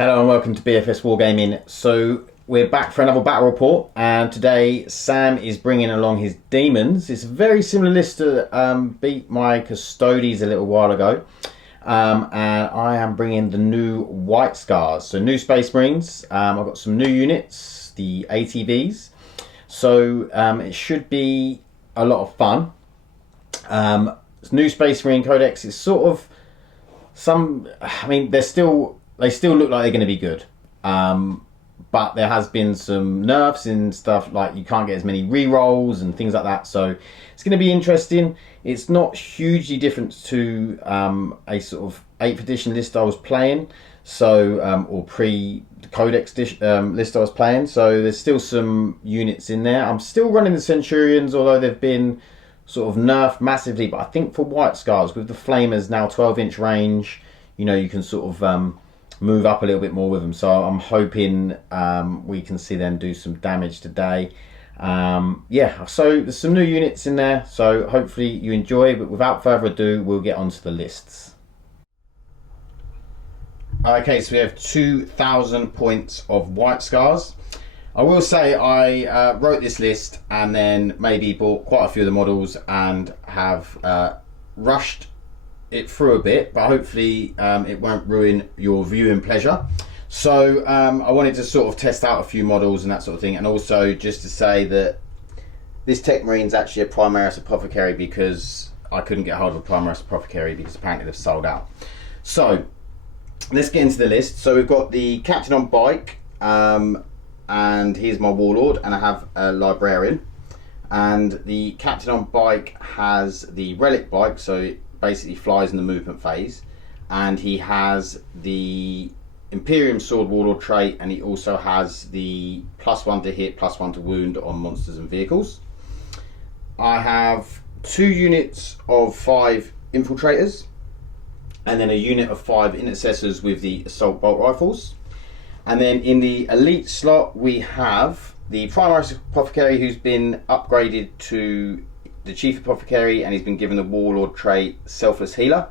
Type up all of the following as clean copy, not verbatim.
Hello and welcome to BFS Wargaming. So we're back for another battle report, and today Sam is bringing along his demons. It's a very similar list to beat my Custodes a little while ago, and I am bringing the new White Scars. So new Space Marines. I've got some new units, the ATVs. So it should be a lot of fun. New Space Marine Codex is sort of they still look like they're going to be good, but there has been some nerfs and stuff, like you can't get as many re-rolls and things like that, so it's going to be interesting. It's not hugely different to a sort of 8th edition list I was playing, so or pre the Codex list I was playing, so there's still some units in there. I'm still running the Centurions, although they've been sort of nerfed massively, but I think for White Scars, with the Flamers now 12-inch range, you know, you can sort of move up a little bit more with them, so I'm hoping we can see them do some damage today. Yeah, so there's some new units in there, so hopefully you enjoy, but without further ado, we'll get onto the lists. Okay, so we have 2,000 points of White Scars. I will say I wrote this list and then maybe bought quite a few of the models and have rushed it through a bit, but hopefully it won't ruin your viewing pleasure. So I wanted to sort of test out a few models and that sort of thing, and also just to say that this Tech Marine's actually a Primaris Apothecary, because I couldn't get hold of a Primaris Apothecary because apparently they've sold out. So let's get into the list. So we've got the Captain on Bike, and here's my Warlord, and I have a Librarian, and the Captain on Bike has the Relic Bike, so it basically flies in the movement phase, and he has the Imperium Sword Warlord trait, and he also has the +1 to hit, +1 to wound on monsters and vehicles. I have 2 units of 5 Infiltrators, and then a unit of 5 Intercessors with the Assault Bolt Rifles. And then in the Elite slot we have the Primaris Apothecary, who's been upgraded to the Chief Apothecary, and he's been given the Warlord trait Selfless Healer,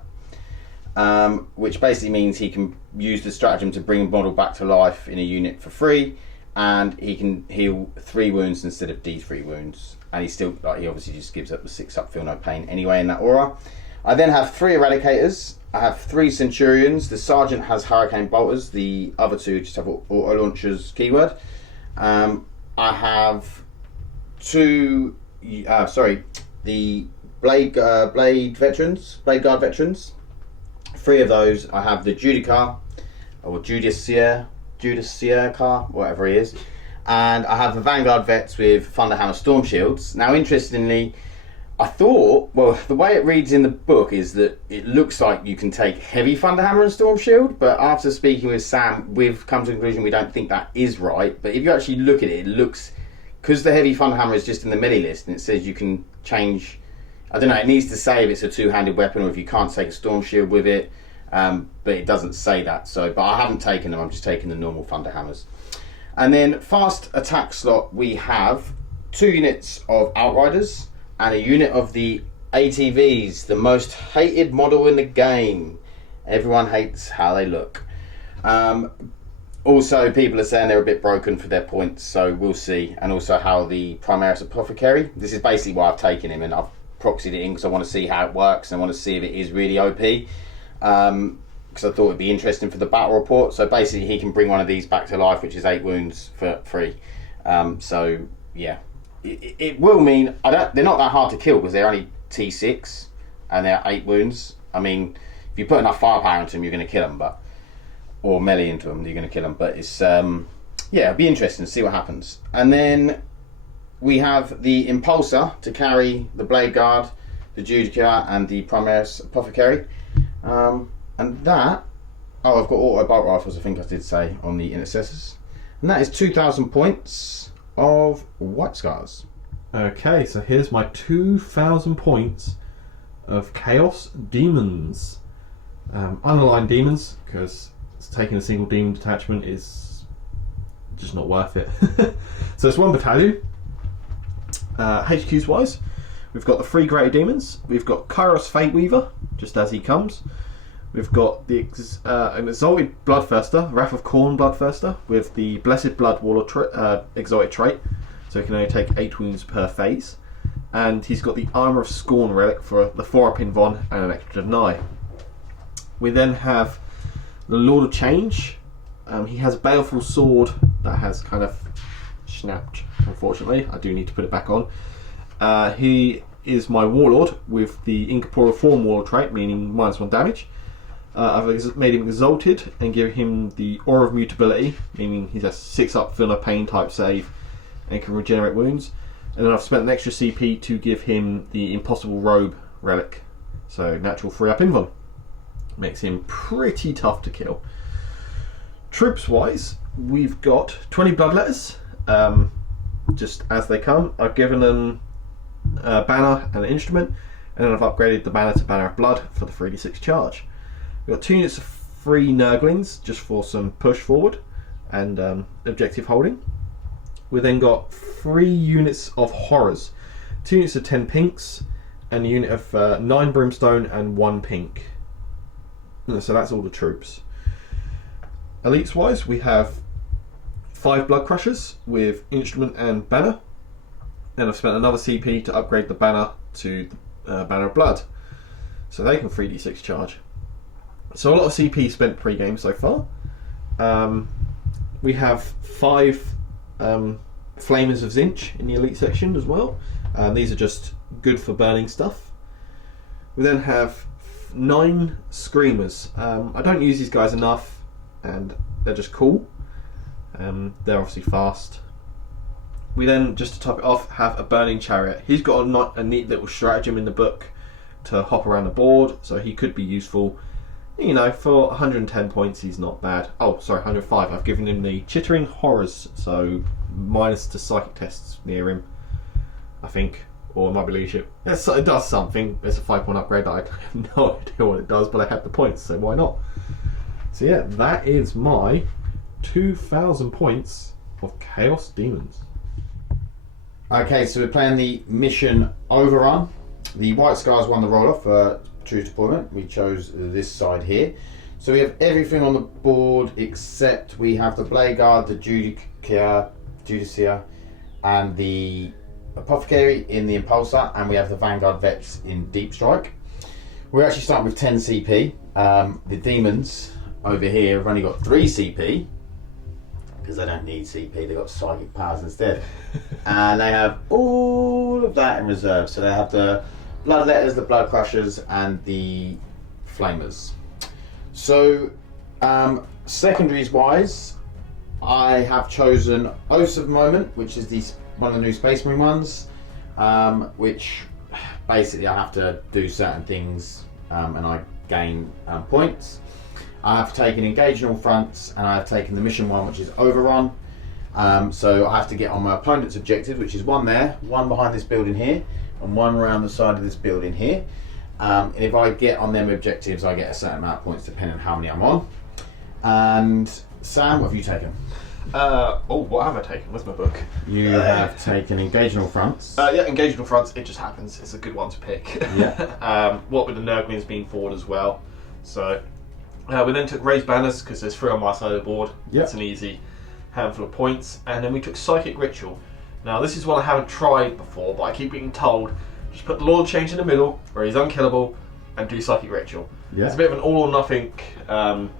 which basically means he can use the stratagem to bring a model back to life in a unit for free, and he can heal 3 wounds instead of D3 wounds, and he obviously just gives up the 6 up, feel no pain anyway in that aura. I then have 3 Eradicators. I have 3 Centurions. The Sergeant has Hurricane Bolters, the other 2 just have Auto Launchers keyword. I have 2 the Blade Guard Veterans. 3 of those. I have the Judicar, or Judiciar, whatever he is, and I have the Vanguard Vets with Thunderhammer Storm Shields. Now, interestingly, I thought, well, the way it reads in the book is that it looks like you can take Heavy Thunderhammer and Storm Shield, but after speaking with Sam, we've come to the conclusion we don't think that is right. But if you actually look at it, it looks, because the Heavy Thunderhammer is just in the melee list, and it says you can change, I don't know, it needs to say if it's a 2-handed weapon or if you can't take a Storm Shield with it, but it doesn't say that. So, but I haven't taken them, I'm just taking the normal Thunderhammers. And then fast attack slot, we have 2 units of Outriders and a unit of the ATVs, the most hated model in the game. Everyone hates how they look. Also, people are saying they're a bit broken for their points, so we'll see. And also how the Primaris Apothecary, this is basically why I've taken him, and I've proxied it in because I want to see how it works, and I want to see if it is really OP. Because I thought it'd be interesting for the battle report. So basically he can bring one of these back to life, which is 8 wounds for free. So yeah, it will mean, they're not that hard to kill because they're only T6 and they're 8 wounds. I mean, if you put enough firepower into them, you're going to kill them, or melee into them, you're going to kill them. But it's yeah, it'll be interesting to see what happens. And then we have the Impulsor to carry the Blade Guard, the Judicar, and the Primaris Apothecary. And that, I've got Auto Bolt Rifles, I think I did say, on the Intercessors. And that is 2,000 points of White Scars. Okay, so here's my 2,000 points of Chaos Demons. Unaligned Demons, because taking a single demon detachment is just not worth it. So it's 1 battalion. HQs wise, we've got the 3 Greater Demons. We've got Kairos Fate Weaver, just as he comes. We've got the an Exalted Bloodthirster, Wrath of Khorne Bloodthirster, with the Blessed Blood Warlord exotic trait, so he can only take 8 wounds per phase. And he's got the Armour of Scorn relic for the 4-up in Von and an extra deny. We then have the Lord of Change. He has a Baleful Sword that has kind of snapped, unfortunately. I do need to put it back on. He is my Warlord with the Incorporeal Form Warlord trait, meaning -1 damage. I've made him Exalted and give him the Aura of Mutability, meaning he's a 6-up Feel No Pain type save and can regenerate wounds. And then I've spent an extra CP to give him the Impossible Robe relic, so natural 3-up Invuln. Makes him pretty tough to kill. Troops wise, we've got 20 Bloodletters, just as they come. I've given them a banner and an instrument, and then I've upgraded the banner to Banner of Blood for the 3d6 charge. We've got 2 units of free Nurglings just for some push forward and objective holding. We then got 3 units of Horrors, 2 units of 10 pinks, and a unit of 9 Brimstone and 1 pink. So that's all the troops. Elites wise, we have 5 Blood Crushers with instrument and banner. And I've spent another CP to upgrade the banner to the Banner of Blood, so they can 3d6 charge. So a lot of CP spent pre-game so far. We have 5 Flamers of Zinch in the elite section as well. These are just good for burning stuff. We then have 9 Screamers. I don't use these guys enough, and they're just cool. They're obviously fast. We then, just to top it off, have a Burning Chariot. He's got a neat little stratagem in the book to hop around the board, so he could be useful. You know, for 110 points, he's not bad. Oh, sorry, 105. I've given him the Chittering Horrors, so minus to psychic tests near him, I think. Or it might be leadership. It does something. It's a 5-point upgrade that I have no idea what it does, but I have the points, so why not? So yeah, that is my 2,000 points of Chaos Demons. Okay, so we're playing the mission Overrun. The White Scars won the roll-off for True Deployment. We chose this side here. So we have everything on the board except we have the Blade Guard, the Judicia, and the Apothecary in the Impulsor, and we have the Vanguard Vets in Deep Strike. We're actually starting with 10 CP. The Demons over here have only got 3 CP because they don't need CP, they've got Psychic Powers instead. And they have all of that in reserve. So they have the Bloodletters, the Blood Crushers, and the Flamers. So secondaries wise, I have chosen Oaths of the Moment, which is one of the new Space Marine ones, which basically I have to do certain things and I gain points. I have taken Engage on all fronts, and I have taken the mission one, which is Overrun. So I have to get on my opponent's objective, which is one there, one behind this building here, and one around the side of this building here. And if I get on them objectives, I get a certain amount of points depending on how many I'm on. And Sam, what have you taken? What have I taken? Where's my book? You have taken Engage on all fronts. Yeah, Engage on all fronts. It just happens. It's a good one to pick. Yeah. What with the Nurglings being forward as well. So we then took Raised Banners because there's 3 on my side of the board. Yep. It's an easy handful of points. And then we took Psychic Ritual. Now this is one I haven't tried before, but I keep being told just put the Lord of Change in the middle where he's unkillable and do Psychic Ritual. Yeah. It's a bit of an all or nothing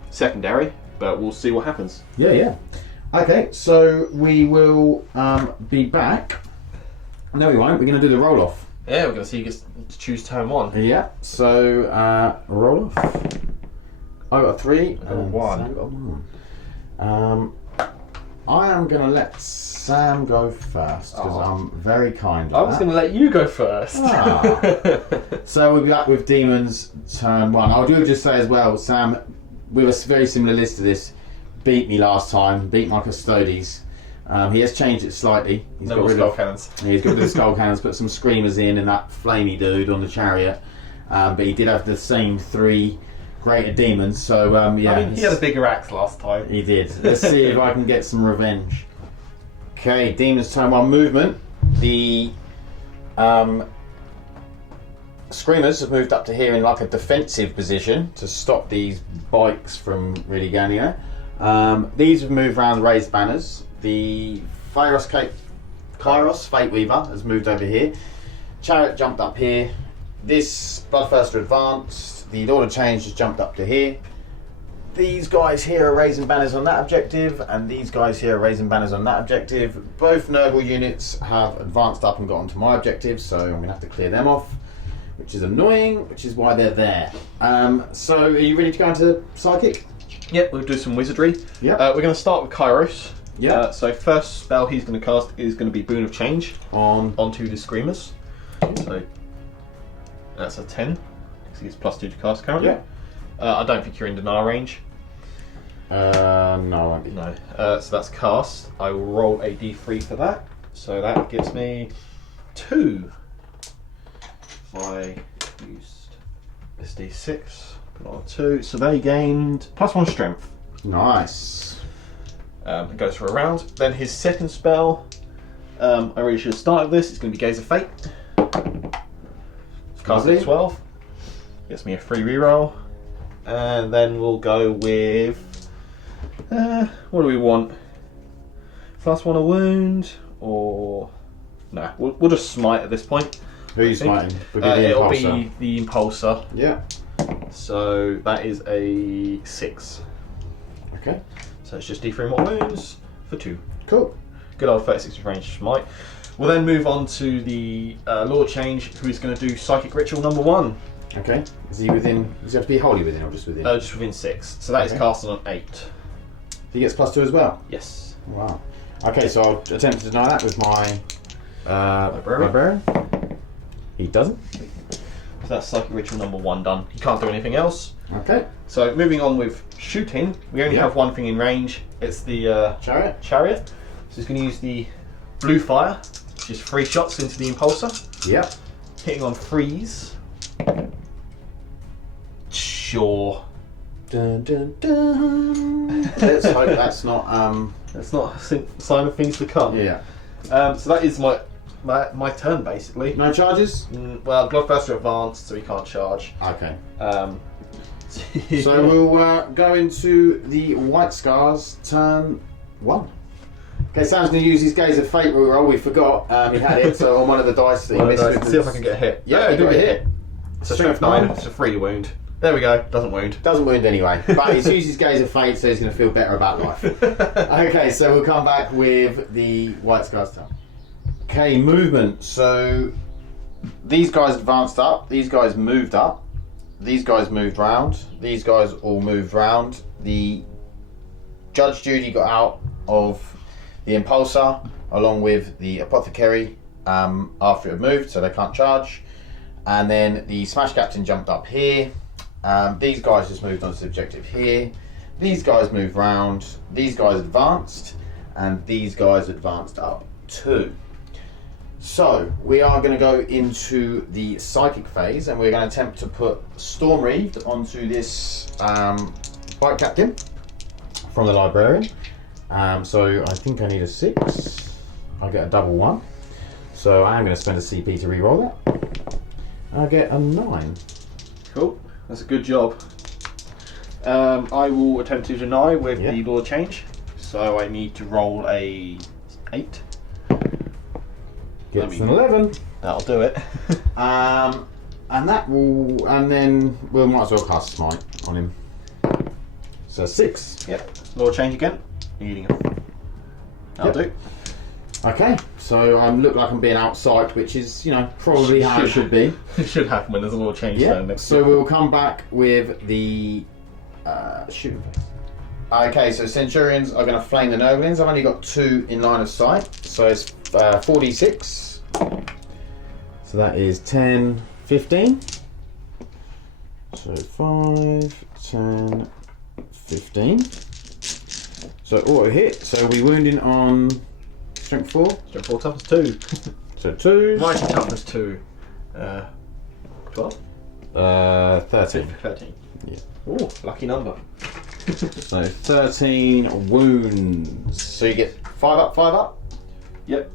secondary, but we'll see what happens. Yeah. Okay, so we will be back. No, we won't. We're going to do the roll off. Yeah, we're going to see who gets to choose turn 1. Yeah. So roll off. I got 3. I got 1. Sam got 1. I am going to let Sam go first because I'm very kind. I was going to let you go first. So we'll be back with Demons turn 1. I do just say as well, Sam, with a very similar list to this, beat me last time, beat my Custodes. He has changed it slightly. He's got rid of skull cannons. He's got rid of skull cannons, put some screamers in and that flamey dude on the chariot. But he did have the same 3 greater demons. So yeah, I mean, he had a bigger axe last time. He did. Let's see if I can get some revenge. Okay, Demons turn 1 movement. The Screamers have moved up to here in like a defensive position to stop these bikes from really going anywhere. These have moved around raised banners. The Kairos Fate Weaver has moved over here. Chariot jumped up here. This Bloodthirster advanced. The Lord of Change has jumped up to here. These guys here are raising banners on that objective, and these guys here are raising banners on that objective. Both Nurgle units have advanced up and got onto my objective, so I'm going to have to clear them off, which is annoying, which is why they're there. So are you ready to go into Psychic? Yep, we'll do some wizardry. Yep. We're going to start with Kairos. Yeah. So first spell he's going to cast is going to be Boon of Change onto the Screamers. So that's a 10, because he gets +2 to cast currently. Yeah. I don't think you're in denial range. No, I won't be. No. So that's cast. I will roll a d3 for that. So that gives me 2. If I used this d6, put on 2. So they gained +1 strength. Nice. It goes for a round. Then his second spell, I really should have started this. It's going to be Gaze of Fate. Cast at 12. Gets me a free reroll. And then we'll go with, what do we want? +1 a wound, or no? We'll just smite at this point. Who are you smiting? It'll be the Impulsor. Yeah. So that is a 6. Okay. So it's just D3 more wounds for 2. Cool. Good old 36 range smite. We'll then move on to the Lord Change, who is going to do Psychic Ritual number 1. Okay. Is he within? Does he have to be wholly within or just within? Just within 6. So that is cast on 8. He gets +2 as well. Yes. Wow. Okay, so I'll attempt to deny that with my librarian. He doesn't. So that's Psychic Ritual number 1 done. He can't do anything else. Okay. So moving on with shooting, we only have one thing in range. It's the Chariot. So he's going to use the Blue Fire, which is 3 shots into the Impulsor. Yep. Hitting on 3s. Sure. Dun, dun, dun. Let's hope that's not. That's not a sign of things to come. Yeah. So that is my turn basically. No charges. Well, Bloodthirster advanced, so he can't charge. Okay. So we'll go into the White Scars turn 1. Okay, Sam's going to use his Gaze of Fate reroll. We forgot he had it, so on one of the dice that he missed. See if I can get a hit. Yeah, you got a hit. So strength 9. It's a 3 wound. There we go. Doesn't wound. Doesn't wound anyway. But he's used his Gaze of Fate, so he's going to feel better about life. Okay, so we'll come back with the White Scars turn. Okay, movement. So these guys advanced up. These guys moved up. These guys moved round. These guys all moved round. The Judge Judy got out of the Impulsor along with the Apothecary after it had moved, so they can't charge. And then the Smash Captain jumped up here. These guys just moved on to the objective here. These guys moved round. These guys advanced. And these guys advanced up too. So we are going to go into the Psychic phase, and we're going to attempt to put Stormreaved onto this Bike Captain from the Librarian. So I think I need a 6. I'll get a double 1. So I am going to spend a CP to reroll that. I'll get a 9. Cool. That's a good job. I will attempt to deny with the Lord Change. So I need to roll a 8. Gets an 11. That'll do it. And that will, and then we might as well cast Smite on him. So 6. Yep. Lord Change again. Needing it. That'll do. Okay, so I look like I'm being outside, which is, you know, probably how it should be. It should happen when there's a Lord Change turn next. So we'll come back with the shooting phase. Okay, so Centurions are going to flame the Noblins. I've only got 2 in line of sight, so it's 4d6. So that is 10, 15. So 5, 10, 15. So auto hit. So we wounding on strength 4. Strength 4, toughness 2. So 2. Mighty toughness 2. 12? 13. 13. Yeah. Ooh, lucky number. So 13 wounds. So you get 5 up, 5 up. Yep.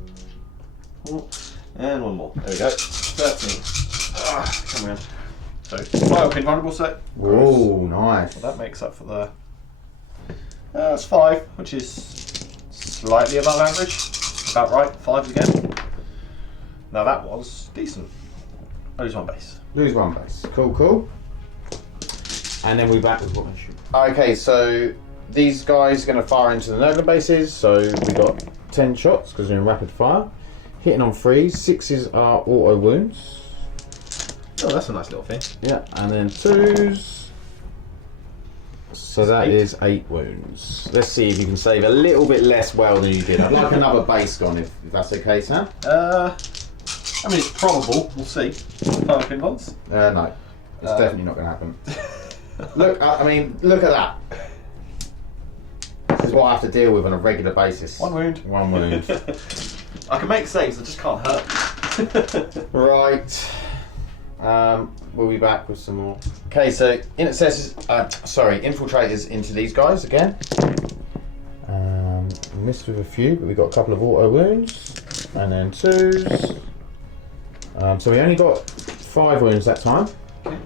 And one more. There we go. 13. Come on. So 5 invulnerable set. Oh, nice. Well, that makes up for the. That's 5, which is slightly above average. About right. 5 again. Now that was decent. Lose 1 base. Lose 1 base. Cool. And then we back with what we shoot. Okay, so these guys are going to fire into the Nurgle bases. So we got 10 shots because we're in rapid fire. Hitting on 3s. 6s are auto wounds. Oh, that's a nice little thing. Yeah, and then 2s. So that is 8 wounds. Let's see if you can save a little bit less well than you did. I'd like another base gone if that's okay, Sam. I mean, it's probable. We'll see. 5 pinballs. No, it's definitely not going to happen. Look, I mean, look at that. This is what I have to deal with on a regular basis. 1 wound. 1 wound. I can make saves. I just can't hurt. Right. We'll be back with some more. Okay, so infiltrators into these guys again. Missed with a few, but we got a couple of auto wounds, and then 2s. So we only got 5 wounds that time. Okay.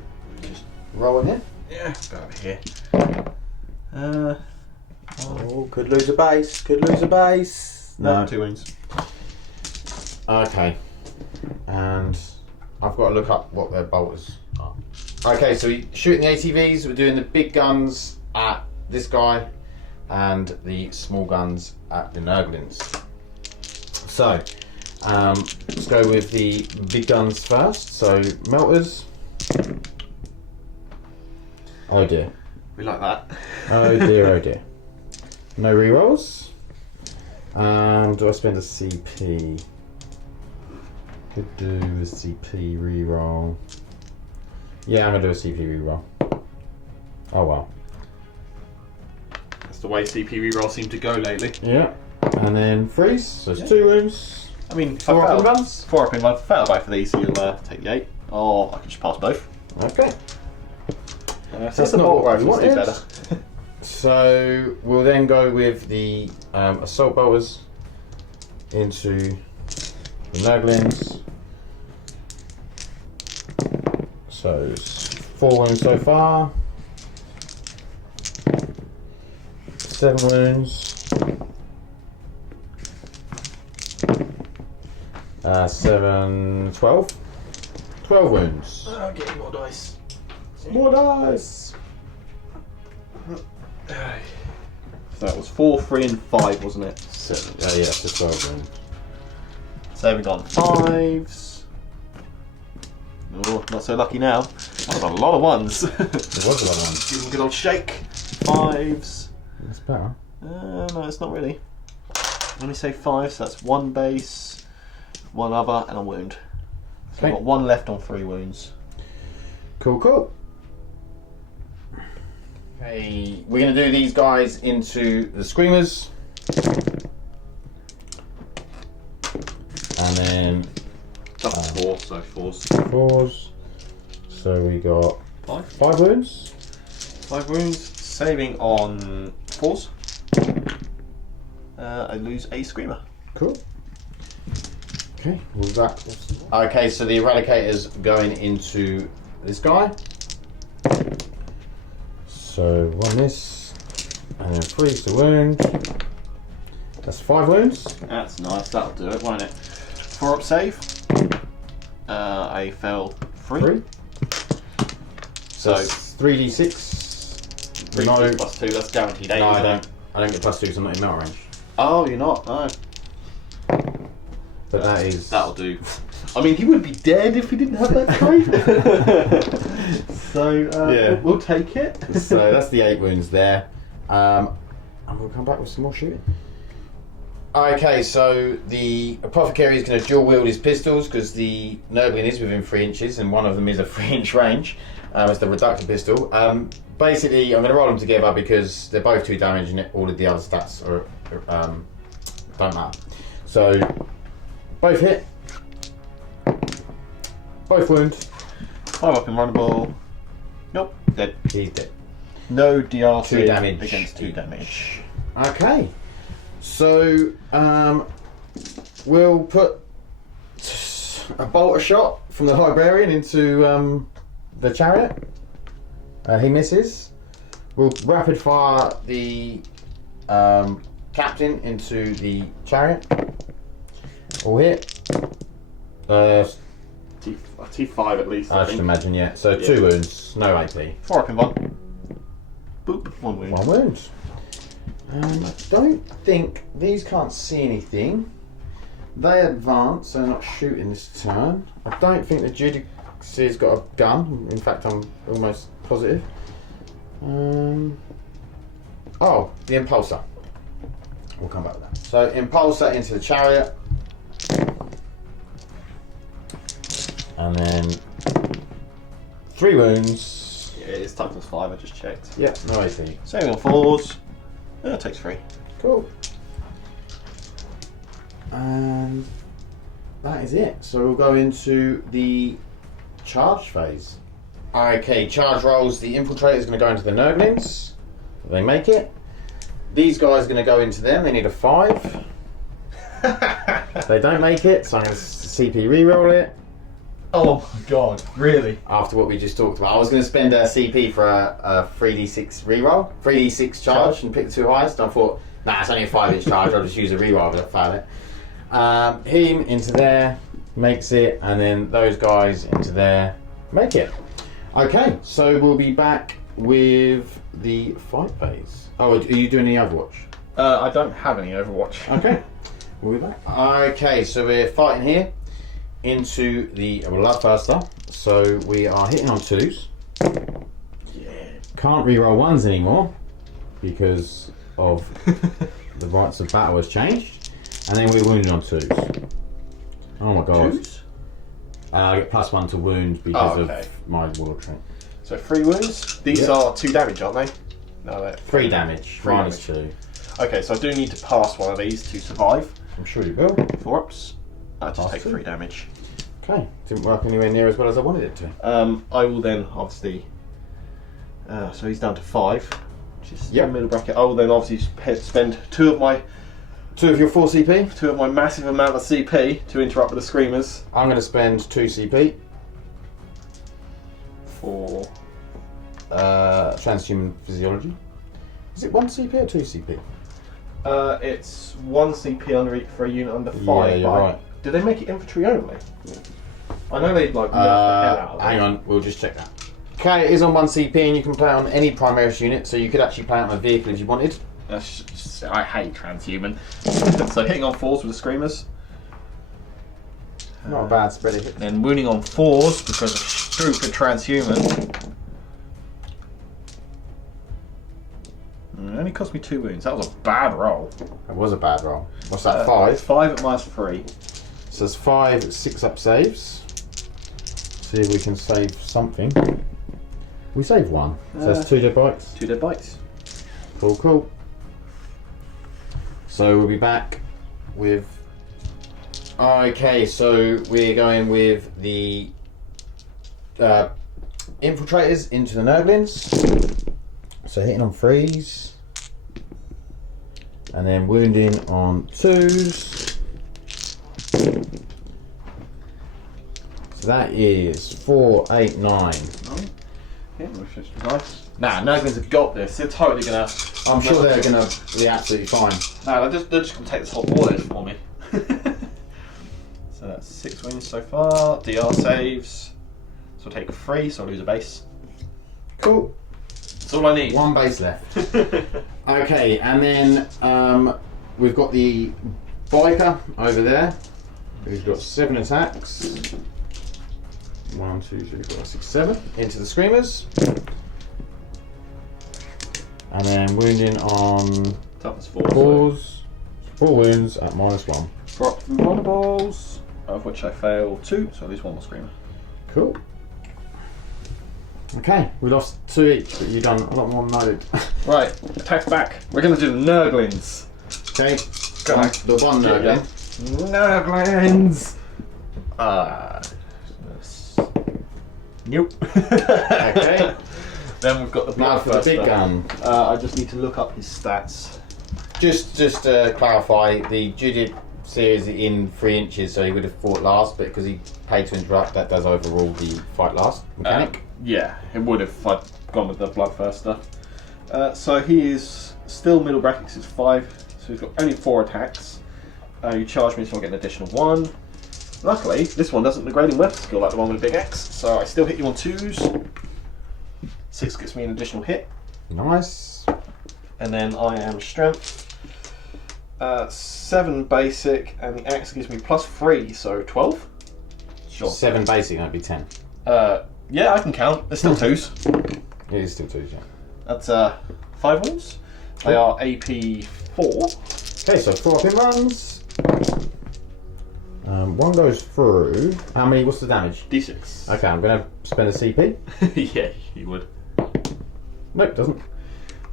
Just roll in here. Yeah. Go over here. Oh, could lose a base. Could lose a base. No, 2 wounds. Okay. And I've got to look up what their bolters are. Okay, so we're shooting the ATVs, we're doing the big guns at this guy and the small guns at the Nurglings. So, let's go with the big guns first. So, melters. Oh dear. We like that. Oh dear. No rerolls. Do I spend a CP? Could do a CP reroll. Yeah, I'm gonna do a CP reroll. Oh well. That's the way CP reroll seem to go lately. Yeah. And then freeze. So it's 2 wounds. I mean, if 4 I up fail, and guns. 4 up in 1. Fail both of these, so you'll take the 8. Or I can just pass both. Okay. That's the bolt rifles do better. So we'll then go with the assault bolters into the Nurglings. So it's 4 wounds so far. 7 wounds. 7, 12. 12 wounds. I'm getting more dice. More dice. So that was 4, 3, and 5, wasn't it? 7. Yeah, so 12 wounds. Saving on 5s. Oh, not so lucky now. That was a lot of 1s. There was a lot of ones. Give them a good old shake. 5s. That's better. No, it's not really. Let me say 5, so that's 1 base, 1 other, and a wound. So I've got 1 left on 3 wounds. Cool. Okay, we're going to do these guys into the Screamers. And then That's 4, so 4s. 4s. So we got 5 wounds. 5 wounds, saving on 4s. I lose a Screamer. Cool. Okay, well that. Okay, so the Eradicator's going into this guy. So 1 miss, and then 3 to wound. That's 5 wounds. That's nice, that'll do it, won't it? 4 up save. I fell 3. So 3d6. 3 No. plus 2, that's guaranteed 8. No, isn't I it? don't get plus 2 because I'm not in melt range. Oh, you're not? No. But that is. That'll do. I mean, he would be dead if he didn't have that trait. So, Yeah. we'll take it. So that's the 8 wounds there. And we'll come back with some more shooting. Okay, so the Apothecary is going to dual wield his pistols because the Nurgling is within 3 inches and one of them is a 3-inch range. It's the reductor pistol. Basically, I'm going to roll them together because they're both 2 damage and all of the other stats are don't matter. So, both hit. Both wound. 5 up invulnerable. Nope, dead. He's dead. No DRC 2 damage. against 2 damage. a bolter shot from the librarian into the chariot. He misses. We'll rapid fire the captain into the chariot. All hit. T5 at least. I should imagine, yeah. So 2 wounds, no AP. 4 up in 1. Boop, 1 wound. 1 wound. I don't think these can't see anything. They advance, so they're not shooting this turn. I don't think the Judix's got a gun. In fact, I'm almost positive. Oh, the Impulsor. We'll come back to that. So, Impulsor into the chariot. And then 3 wounds. Yeah, it's toughness 5, I just checked. Yep, no AP. Saving on 4s. It takes 3. Cool. And that is it. So we'll go into the charge phase. Okay, charge rolls. The infiltrator is going to go into the Nurglings. They make it. These guys are going to go into them. They need a 5. They don't make it, so I'm going to CP reroll it. Oh my god, really? After what we just talked about, I was going to spend a CP for a 3d6 reroll, 3d6 charge, and pick the 2 highest. I thought, nah, it's only a 5-inch charge. I'll just use a reroll if I fail it. Him into there, makes it, and then those guys into there, make it. Okay, so we'll be back with the fight phase. Oh, are you doing any Overwatch? I don't have any Overwatch. Okay, we'll be back. Okay, so we're fighting here into the Bloodthirster. So we are hitting on 2s. Yeah. Can't reroll 1s anymore because of the rights of battle has changed. And then we're wounded on 2s. Oh my god. 2s? I get +1 to wounds because okay. of my Warlord trait. So 3 wounds. These Yep. are 2 damage, aren't they? No, they're 3 damage, Three minus 2. Okay, so I do need to pass one of these to survive. I'm sure you will. 4 ups. I just Pass take 2. 3 damage. Okay, didn't work anywhere near as well as I wanted it to. I will then obviously. So he's down to 5, which is Yep. the middle bracket. I will then obviously spend 2 of my 2 of your 4 CP. massive amount of CP to interrupt with the screamers. I'm going to spend 2 CP For transhuman physiology. Is it 1 CP or 2 CP? it's 1 CP for a unit under 5. Yeah, you're but right. Did they make it infantry only? I know they'd like nerf the hell out of it. Hang on, we'll just check that. Okay, it is on 1 CP and you can play it on any Primaris unit, so you could actually play it on a vehicle if you wanted. I hate transhuman. So hitting on 4s with the screamers. Not a bad spread of hits. Then wounding on 4s because of stupid transhuman. It only cost me 2 wounds. That was a bad roll. It was a bad roll. What's that, 5? 5 at -3. So there's 5 6-up saves. See if we can save something. We saved 1. So that's 2 dead bites. 2 dead bites. Cool, cool. So we'll be back with... Okay, so we're going with the infiltrators into the Nurglings. So hitting on 3s. And then wounding on 2s. So that is 4, 8, 9. Yeah, nice. Nah, Nurglings have got this. They're totally gonna. I'm sure they're going to be absolutely fine. No, they're just gonna take this whole board for me. So that's 6 wins so far. DR saves. So I'll take 3, so I'll lose a base. Cool. That's all I need. 1 base left. Okay, and then we've got the biker over there. Who's got 7 attacks. 1, 2, 3, 4, 6, 7 into the screamers. And then wounding on Toughness 4. 4s. 4 wounds at -1. Drop vulnerables, of which I fail 2, so I lose 1 more screamer. Cool. Okay, we lost 2 each, but you've done a lot more than I did. Right, attack back. We're going to do the Nurglings. Okay, Go on. the one Nurgling. Nurglings! Nope. Okay. Then we've got the Now for the big gun. I just need to look up his stats. Just to clarify, the Judith series in 3 inches, so he would have fought last, but because he paid to interrupt, that does overrule the fight last mechanic. Yeah, it would if I'd gone with the Bloodthirster. So he is still middle brackets, it's 5, so he's got only 4 attacks. You charge me, so I'll get an additional 1. Luckily, this one doesn't degrade in weapon skill like the one with the big X, so I still hit you on 2s. 6 gets me an additional hit. Nice. And then I am strength. 7 basic, and the axe gives me +3, so 12. Sure. 7 basic, that'd be 10. Yeah, I can count. There's still 2s. It is still 2, yeah. That's 5 wounds. They are AP 4. Okay, so 4 up in runs. 1 goes through. How many? What's the damage? D6. Okay, I'm going to spend a CP. Yeah, you would. Nope, doesn't.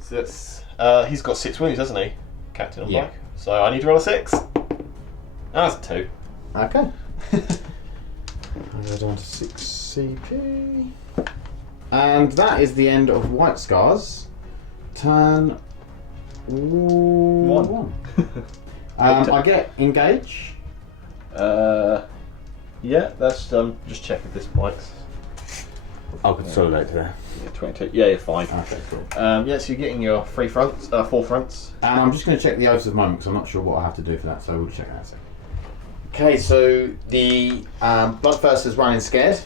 So that's, he's got 6 wounds, hasn't he? Captain on Yeah. Black. So I need to roll a 6. That's a 2. Okay. I'll go down to 6 CP. And that is the end of White Scars. Turn 1. I get engage. Yeah, that's just check if this bike's. I'll consolidate there. Yeah, 22. Yeah, you're fine. Okay, cool. Yeah, so you're getting your 4 fronts. And I'm just going to check the oaths of the moment because I'm not sure what I have to do for that, so we'll check that in a second. Okay, so the Bloodthirster's running scared.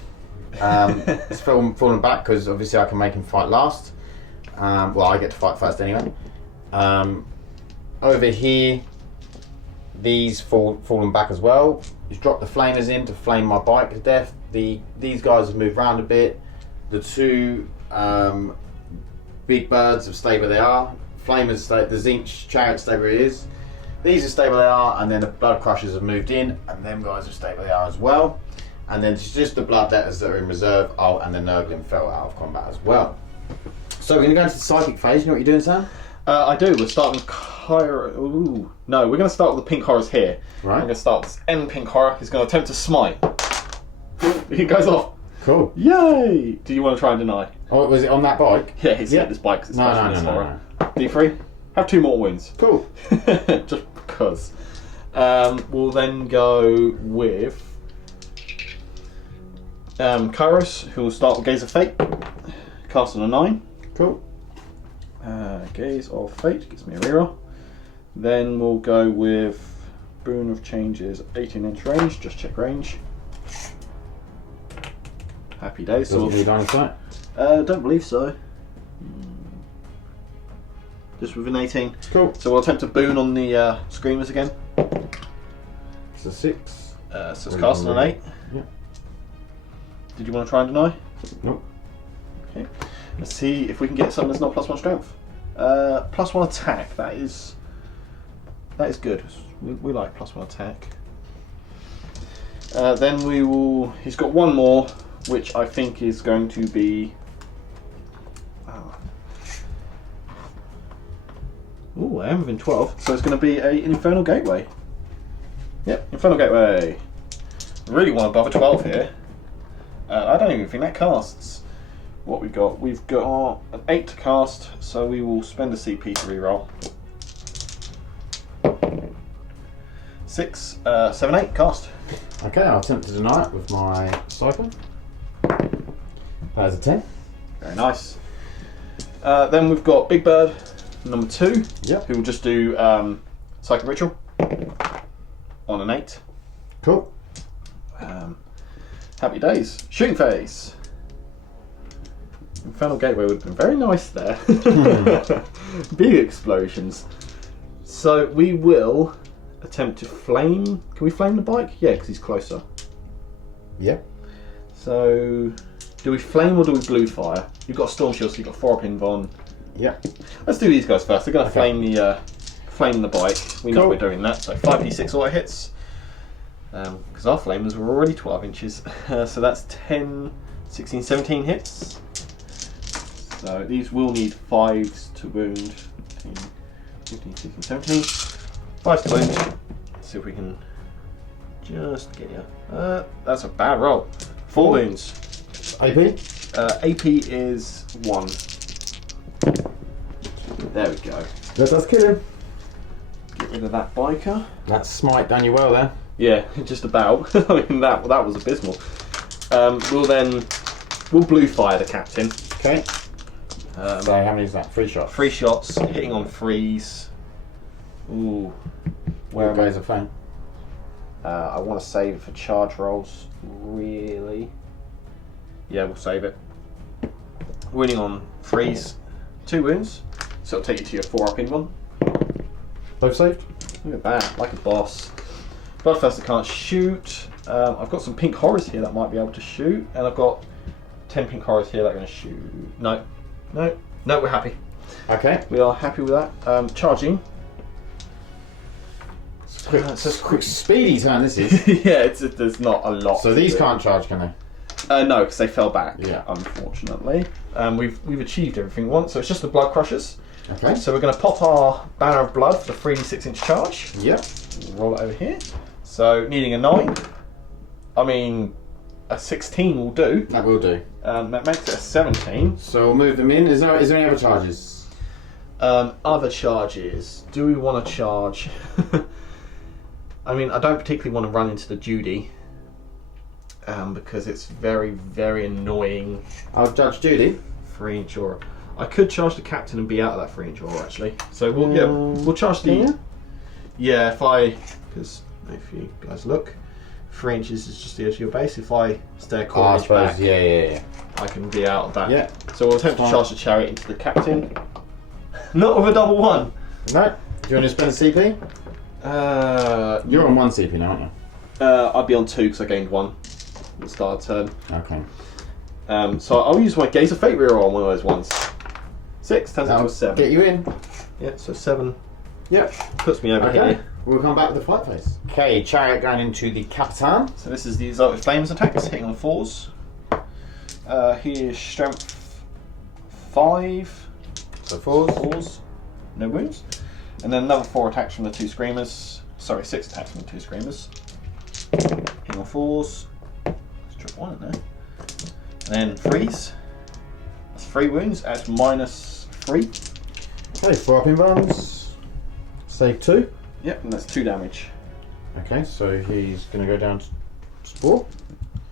It's falling back because obviously I can make him fight last. Well, I get to fight first anyway. Over here, these falling back as well. He's dropped the flamers in to flame my bike to death. These guys have moved around a bit. The 2 big birds have stayed where they are. Flamers stay, the Zinch chariot stay where it is. These have stayed where they are, and then the Blood Crushers have moved in, and them guys have stayed where they are as well. And then it's just the Blood Debtors that are in reserve. Oh, and the Nurgle fell out of combat as well. So we're going to go into the psychic phase. You know what you're doing, Sam? I do. We're starting with Kyra. Ooh. No, we're going to start with the pink horrors here. Right. I'm going to start with this N pink horror. He's going to attempt to smite. He goes off. Cool. Yay! Did you want to try and deny? Oh, was it on that bike? Yeah, he's hit this bike because it's No. horror. D3. Have 2 more wounds. Cool. Just because. We'll then go with Kairos, who will start with Gaze of Fate. Cast on a 9. Cool. Gaze of Fate gives me a reroll. Then we'll go with Boon of Changes, 18-inch range. Just check range. Happy days. Doesn't need line of sight? Don't believe so. Just within 18. Cool. So we'll attempt to boon on the screamers again. It's a 6. So it's cast on an 8. Yeah. Did you want to try and deny? Nope. Okay. Let's see if we can get something that's not +1 strength. +1 attack. That is good. We like +1 attack. Then we will. He's got 1 more, which I think is going to be. Ooh, I am within 12, so it's going to be an Infernal Gateway. Yep, Infernal Gateway. Really want above a 12 here. I don't even think that casts. What we've got? We've got an 8 to cast, so we will spend a CP to reroll. 6, 7, 8, cast. Okay, I'll attempt to deny it with my Cyclone. That is a 10. Very nice. Then we've got Big Bird, number 2, Yep. who will just do Psychic Ritual on an 8. Cool. Happy days. Shooting Phase. Infernal Gateway would have been very nice there. Big explosions. So we will attempt to flame. Can we flame the bike? Yeah, because he's closer. Yeah. So do we flame or do we blue fire? You've got Storm Shield, so you've got 4 up in Von. Yeah. Let's do these guys first. They're going to Okay. flame the bike. We know Cool. we're doing that. So 5d6 auto hits. Because our flamers were already 12 inches. So that's 10, 16, 17 hits. So these will need 5s to wound. 15, 16, 17. 5 to wound. Let's see if we can just get you. That's a bad roll. 4 wounds. AP? AP is 1. There we go. Let us kill him. Give get rid of that biker. That smite done you well there. Yeah, just about. I mean, that was abysmal. We'll blue fire the captain. Okay. So how many is that? 3 shots. 3 shots, hitting on 3s. Ooh. Where goes the flame? I want to save it for charge rolls, really. Yeah, we'll save it. Winning on 3s, 2 wounds. So it'll take you to your 4 up in one. Both saved? Look at that, like a boss. Bloodthirster can't shoot. I've got some pink horrors here that might be able to shoot, and I've got 10 pink horrors here that are going to shoot. No, we're happy. Okay. We are happy with that. Charging. It's a quick, speedy turn. This is. Yeah, there's not a lot. So these can't charge, can they? No, because they fell back. Yeah. Unfortunately, we've achieved everything we want. So it's just the blood crushers. Okay. So we're going to pop our banner of blood for the 3d6-inch charge. Yep. Roll it over here. So needing a 9. I mean, a 16 will do. That will do. That makes it a 17. So we'll move them in. Is there any other charges? Other charges. Do we want to charge? I mean, I don't particularly want to run into the Judy. Because it's very, very annoying. I'll judge Judy. 3-inch aura. I could charge the captain and be out of that 3-inch aura actually. So we'll charge the. Yeah, because if you guys look, 3 inches is just the edge of your base. If I stay a quarter inch back, yeah. I can be out of that. Yeah. So we'll attempt to charge the chariot into the captain. Not with a double 1. No. Do you want to spend a CP? You're on 1 CP now, aren't you? I'd be on 2 because I gained 1 at the start of turn. Okay. So I'll use my Gaze of Fate reroll on one of those ones. 6 turns into a 7. Get you in. Yeah, so 7 Yep. puts me over Okay. here. We'll come back with the flight phase. Okay, chariot going into the Capitan. So this is the Exalted Flames attacks, hitting on 4s. He is strength 5. So 4s. 4s. No wounds. And then another 4 attacks from the 2 Screamers. Sorry, 6 attacks from the 2 Screamers. Hitting on 4s. Let's drop 1 in there. And then 3s. That's 3 wounds at -3. Okay, 4 up in runs. Save 2. Yep, and that's 2 damage. Okay, so he's going to go down to 4.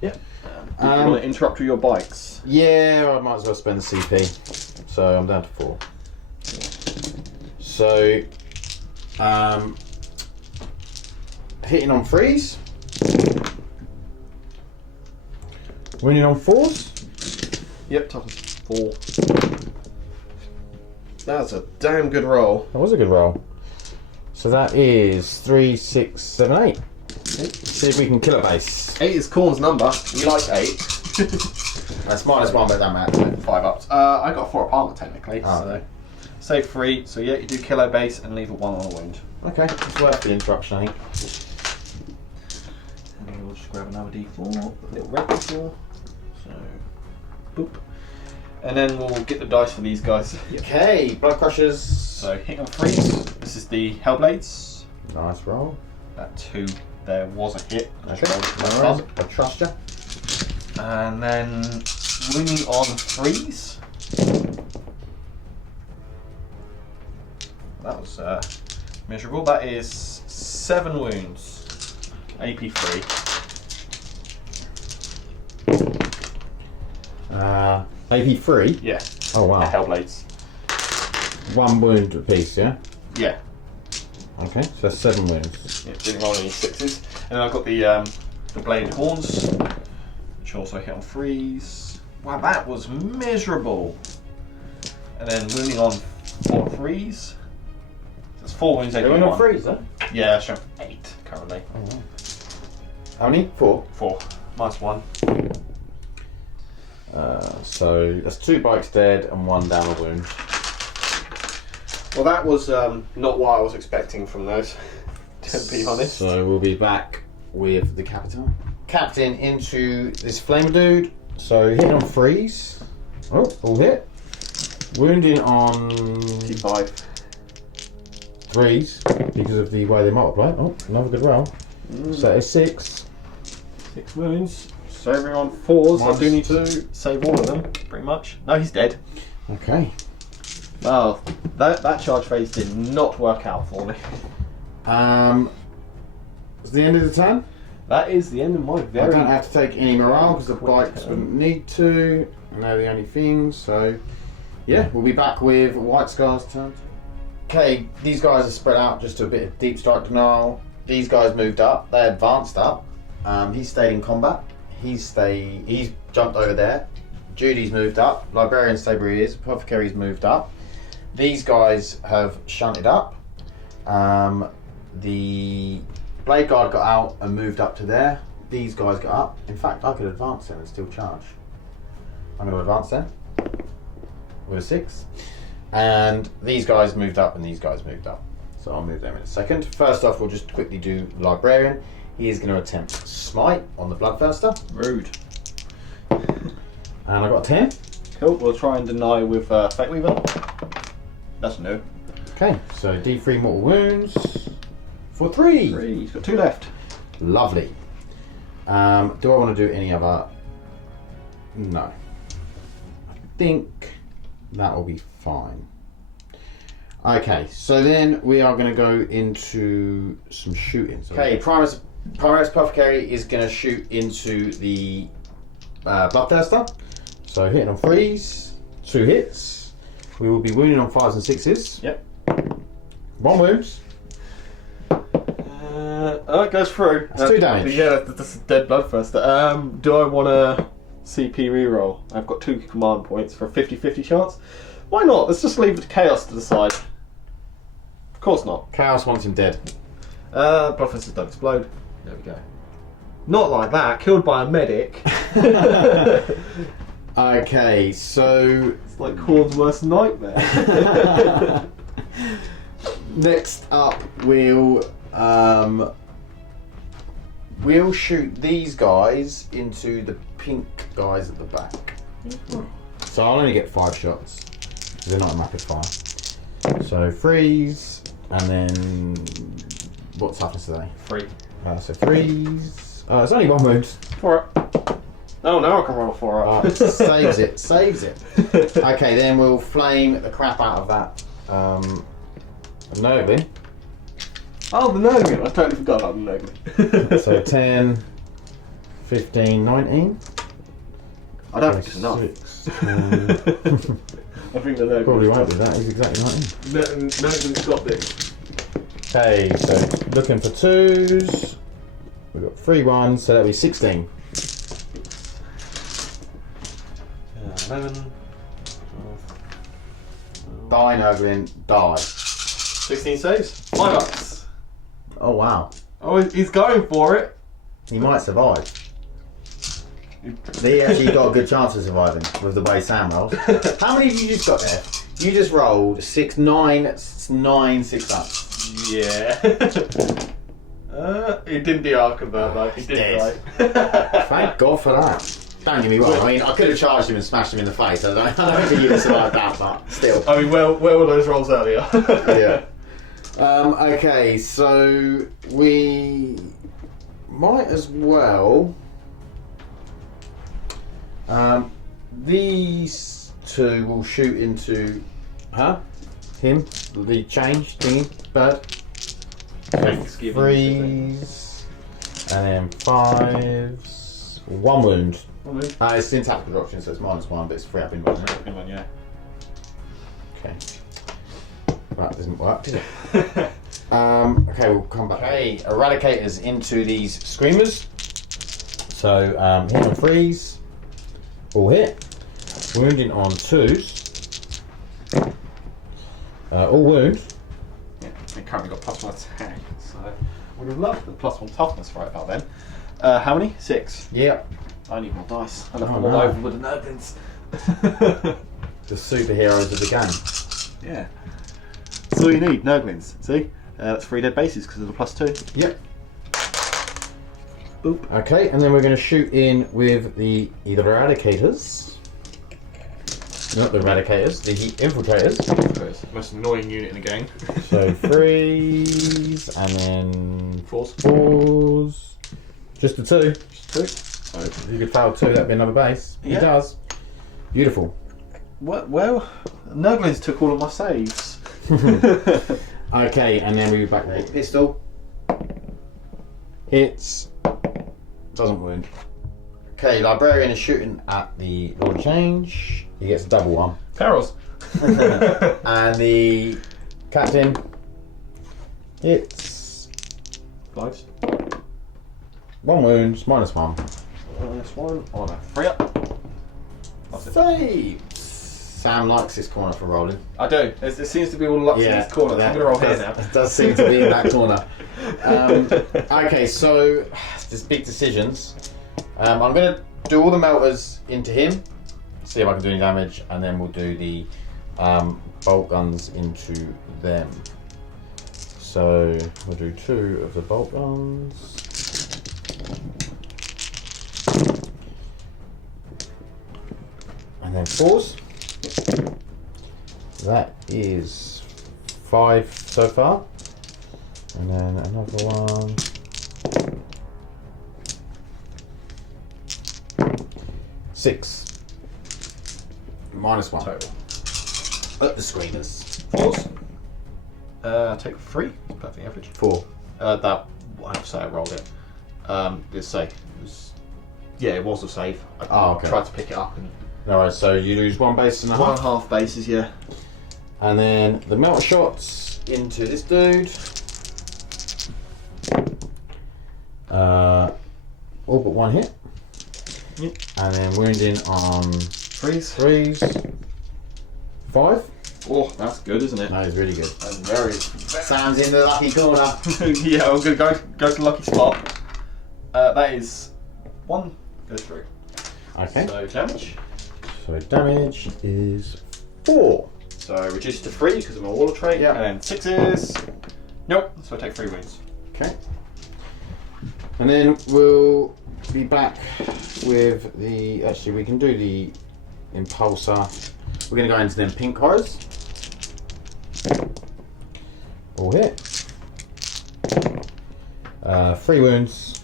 Yep. Do you want to interrupt with your bikes? Yeah, I might as well spend the CP. So I'm down to 4. So, hitting on 3s. Winning on 4s. Yep, toughness 4. That's a damn good roll. That was a good roll. So that is 3, 6, 7, 8. See if we can kill a base. 8 is Corn's number. We like 8. That's -1, but that matters. 5 ups. I got 4 up armor technically. Oh. So save 3. So yeah, you do kill a base and leave a 1 on a wound. Okay, it's worth the interruption, I think. And then we'll just grab another D4, little red D4. So boop. And then we'll get the dice for these guys. Okay, blood crushers. So hitting on 3s. This is the Hellblades. Nice roll. That 2 there was a hit. Okay, no worries. I trust you. And then winning on 3s. That was miserable. That is 7 wounds. AP 3. AP 3. Yeah. Oh wow. Hellblades. 1 wound apiece, yeah? Yeah. Okay, so that's 7 wounds. Yeah, didn't roll any 6s. And then I've got the bladed horns, which also hit on 3s. Wow, that was miserable. And then wounding on 4 3s. That's 4 wounds. You're on 3s, huh? Yeah, strength 8 currently. Oh, wow. How many? 4. 4 -1. So that's 2 bikes dead and 1 down a wound. Well, that was not what I was expecting from those, to be honest. So we'll be back with the Captain. Captain into this flamer dude. So hitting on 3s. Oh, all hit. Wounding on T5. 3s because of the way they multiply. Oh, another good roll. So that is 6. 6 wounds. Saving on 4s. I do need to save all of them, pretty much. No, he's dead. Okay. Well, that charge phase did not work out for me. Is the end of the turn? That is the end of my I very... don't have to take any morale because the bikes wouldn't need to. And they're the only things, so yeah, we'll be back with White Scar's turn. Okay, these guys are spread out just to a bit of deep strike denial. These guys moved up, they advanced up. He stayed in combat. He's jumped over there. Judy's moved up. Librarian stayed where he is. Apothecary's moved up. These guys have shunted up. The Blade Guard got out and moved up to there. These guys got up. In fact, I could advance them and still charge. I'm going to advance them with a 6. And these guys moved up and these guys moved up. So I'll move them in a second. First off, we'll just quickly do Librarian. He is going to attempt Smite on the Bloodthirster. Rude. And I got a 10. Cool, we'll try and deny with Fate Weaver. That's new. Okay, so D3 mortal wounds for 3. 3, he's got 2 left. Lovely. Do I want to do any other? No. I think that will be fine. Okay, so then we are going to go into some shooting. Okay, Primus Apothecary is going to shoot into the Bloodthirster. So hitting on 3s, 2 hits. We will be wounding on 5s and 6s. Yep. 1 wound. It goes through. That's 2 damage. Yeah, that's a dead Bloodthirster. Do I want to CP reroll? I've got 2 command points for a 50-50 chance. Why not? Let's just leave it to Chaos to decide. Of course not. Chaos wants him dead. Bloodthirsters don't explode. There we go. Not like that. Killed by a medic. Okay, so It's like Khorne's worst nightmare. next up we'll shoot these guys into the pink guys at the back. So I'll only get 5 shots. They're not a rapid fire. So freeze, and then what toughness are they? 3. So freeze. It's only 1 wound. 4 up. Oh, now I can roll 4 up. Saves it. Saves it. Okay, then we'll flame the crap out of that. Nobly. Oh, the Nogan. I totally forgot about the Nogan. So 10, 15, 19. I don't think it's enough. 6, 10. I think the Nogan. Probably won't be that. He's exactly 19. Nogan's got this. Okay, so looking for 2s. We've got 3 1s, so that'll be 16. 11. 12. Die, Noglin, die. 16 saves. 5 ups. Oh wow. Oh, he's going for it. He might survive. He actually got a good chance of surviving with the way Sam rolls. How many have you just got there? You just rolled 6, 9, 6 ups. Yeah. He didn't do half convert though. He did dead. right. Thank God for that. Don't get me wrong. I mean, I could have charged him and smashed him in the face. I don't think you'd have survived that, but still. I mean, where were those rolls earlier? Yeah. Okay, so we might as well. These 2 will shoot into him, the change thingy, bird. Thanksgiving. 3s, and then 5s. 1 wound. It's in tactical option, so it's -1, but it's 3 up in 1. Yeah. Okay. That doesn't work, did it? Okay, we'll come back. Okay, Eradicators into these Screamers. So, hit on 3s. All hit. Wounding on 2s. All wound. Yeah, they currently got +1 attack, so would have loved the +1 toughness right about then. How many? 6. Yep. I need more dice. I left Oh, them all no. over with the Nurglings. The superheroes of the game. Yeah. That's all you need, Nurglings. See? That's 3 dead bases because of the +2. Yep. Boop. Okay, and then we're going to shoot in with the Eradicators. Not the Eradicators, the Infiltrators. Most annoying unit in the game. So 3s, and then 4s. 4s. Just the 2. Just 2. So if you could fail 2, that'd be another base. He Yeah. does. Beautiful. What? Well, Nurglings took all of my saves. Okay, and then we back with the pistol. Hits. Doesn't wound. Okay, Librarian is shooting at the Lord of Change. He gets a double one. Perils. And the Captain hits. Lives. 1 wound, -1. -1 on a 3-up. Save! Sam likes this corner for rolling. I do. There seems to be all lots in this corner. So I'm going to roll here now. It does seem to be in that corner. Okay, so there's big decisions. I'm going to do all the melters into him, see if I can do any damage, and then we'll do the bolt guns into them. So we'll do 2 of the bolt guns. And then 4s. That is 5 so far. And then another one. 6. -1. Total. At the screeners. 4s. Take 3. Perfect average. 4. That I have to say I rolled it. It's safe. It was a save. I okay. tried to pick it up and Alright, so you lose 1 base and a half. 1.5 bases, yeah. And then the melter shots into this dude. All but 1 hit. Yep. And then wounding on 3s. 5. Oh, that's good, isn't it? That is really good. And very. Sam's in the lucky corner. Yeah, I'm going to go to the lucky spot. That is 1 goes through. Okay. So damage. So damage is 4. So reduce to 3 because of my water trait. Yeah. And then 6 is. Nope. So I take 3 wounds. Okay. And then we'll be back with the. Actually, we can do the impulsor. We're going to go into them pink horrors. All hit. 3 wounds.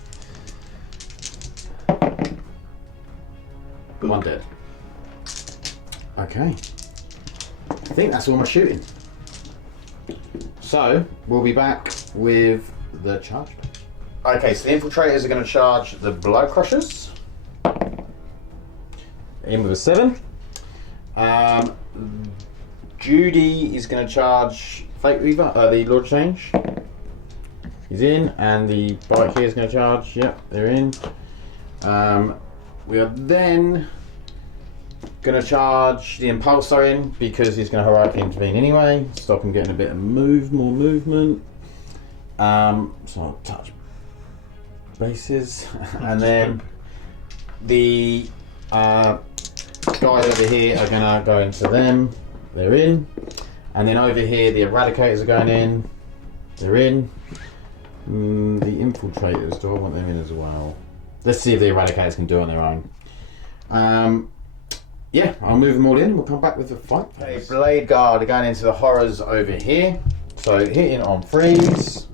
1 dead. Okay. I think that's all my shooting. So we'll be back with the charge. Okay, so the infiltrators are going to charge the blood crushers. In with a 7. Judy is going to charge Fate Weaver, the Lord Change. He's in, and the bike here is going to charge. Yep, they're in. We are then going to charge the Impulsor in because he's going to heroically intervene anyway. Stop him getting a bit of more movement. So I'll touch bases, and then the guys over here are going to go into them. They're in, and then over here the Eradicators are going in. They're in. The Infiltrators, do I want them in as well? Let's see if the Eradicators can do it on their own. Yeah, I'll move them all in. We'll come back with the fight. Okay, Blade Guard are going into the horrors over here. So hitting on freeze.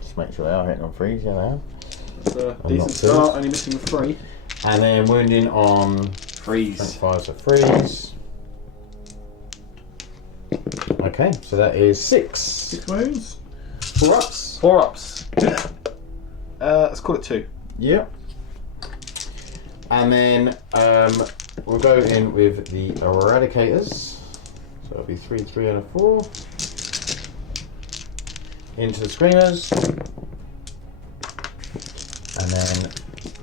Just make sure they are hitting on freeze. Yeah, they are. That's a I'm decent not start, only missing 3. And then wounding on Freeze. 25, so freeze. Okay, so that is 6. 6 wounds. 4 ups. 4 ups. Let's call it 2. Yep. And then we'll go in with the Eradicators. So it'll be 3, 3 and a 4. Into the Screamers. And then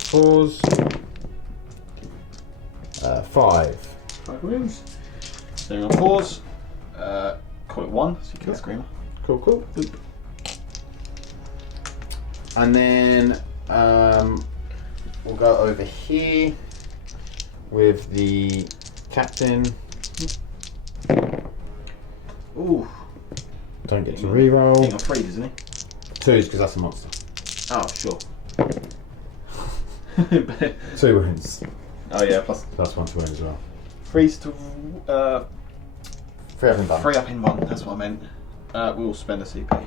4s. 5. 5 wounds. Staying on 4s. Call it 1, so you kill the Screamer. Cool, cool. And then we'll go over here with the Captain. Ooh. Don't get to reroll. Hitting on 3, isn't he? 2s because that's a monster. Oh, sure. 2 wounds. Oh yeah, plus Plus 1 to wound as well. freeze to 3 up and done. 3 up in 1. That's what I meant. We'll spend a CP.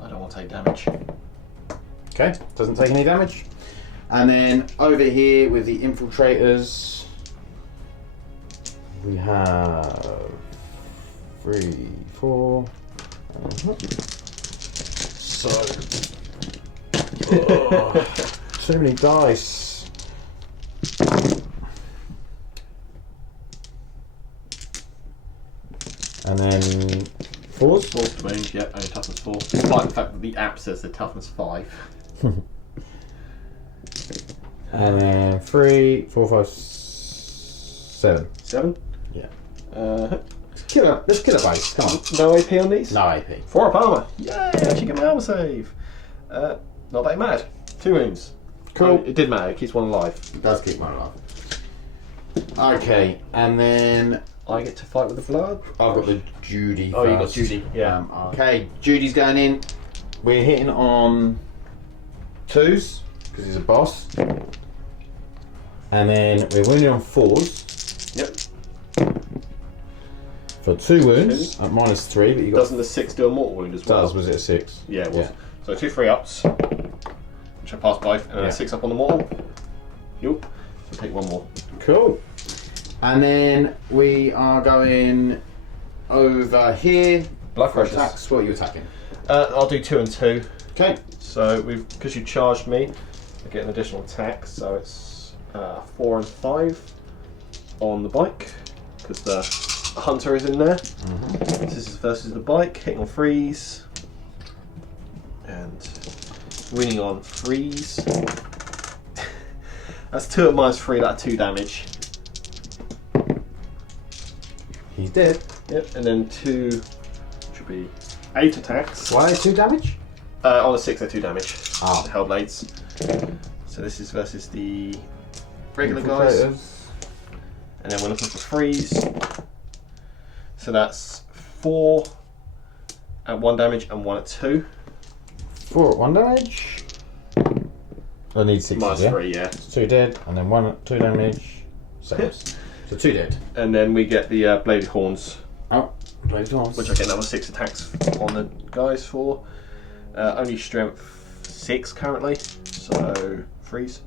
I don't want to take damage. Okay, doesn't take any damage. And then over here with the Infiltrators, we have 3, 4. So, too many dice. And then 4s. 4's to range, yeah, only toughness 4. Despite the fact that the app says the toughness 5. And then 3, 4, 5, 7. 7? Yeah. Let's Let's kill it, base. Come on. No AP on these? No AP. 4 up armour. Yay, actually get my armour save. Not that mad. 2 wounds. Cool. Oh, it did matter, it keeps one alive. It does keep one alive. Okay, and then I get to fight with the blood. I've got the Judy. Oh, you got first. Judy, yeah. Okay, Judy's going in. We're hitting on 2s because he's a boss, and then we're winning on 4s. Yep. For 2 wounds at -3, but you got. Doesn't the 6 do a mortal wound as well? Was it a 6? Yeah, it was. So 2 free ups, which I passed both, and then a 6 up on the mortal. Yup. So take 1 more. Cool. And then we are going over here. Blood for crushes. attacks. What are you attacking? I'll do 2 and 2. Okay. So because you charged me, I get an additional attack. So it's 4 and 5 on the bike because the hunter is in there. This is versus the bike, hitting on 3s and winning on 3s. That's 2 at -3. That's 2 damage. He's dead. Yep, and then 2, which would be 8 attacks. Why 2 damage? On a 6, they're 2 damage. Ah. Hellblades. So this is versus the regular guys. And then we're looking for 3s. So that's 4 at 1 damage and 1 at 2. 4 at 1 damage. I need 6. -3, yeah. 2 dead, and then 1 at 2 damage. 7. So 2 dead. And then we get the bladed horns, Oh, Blade Horns. which I get another 6 attacks on the guys for. Only strength 6 currently, so 3s.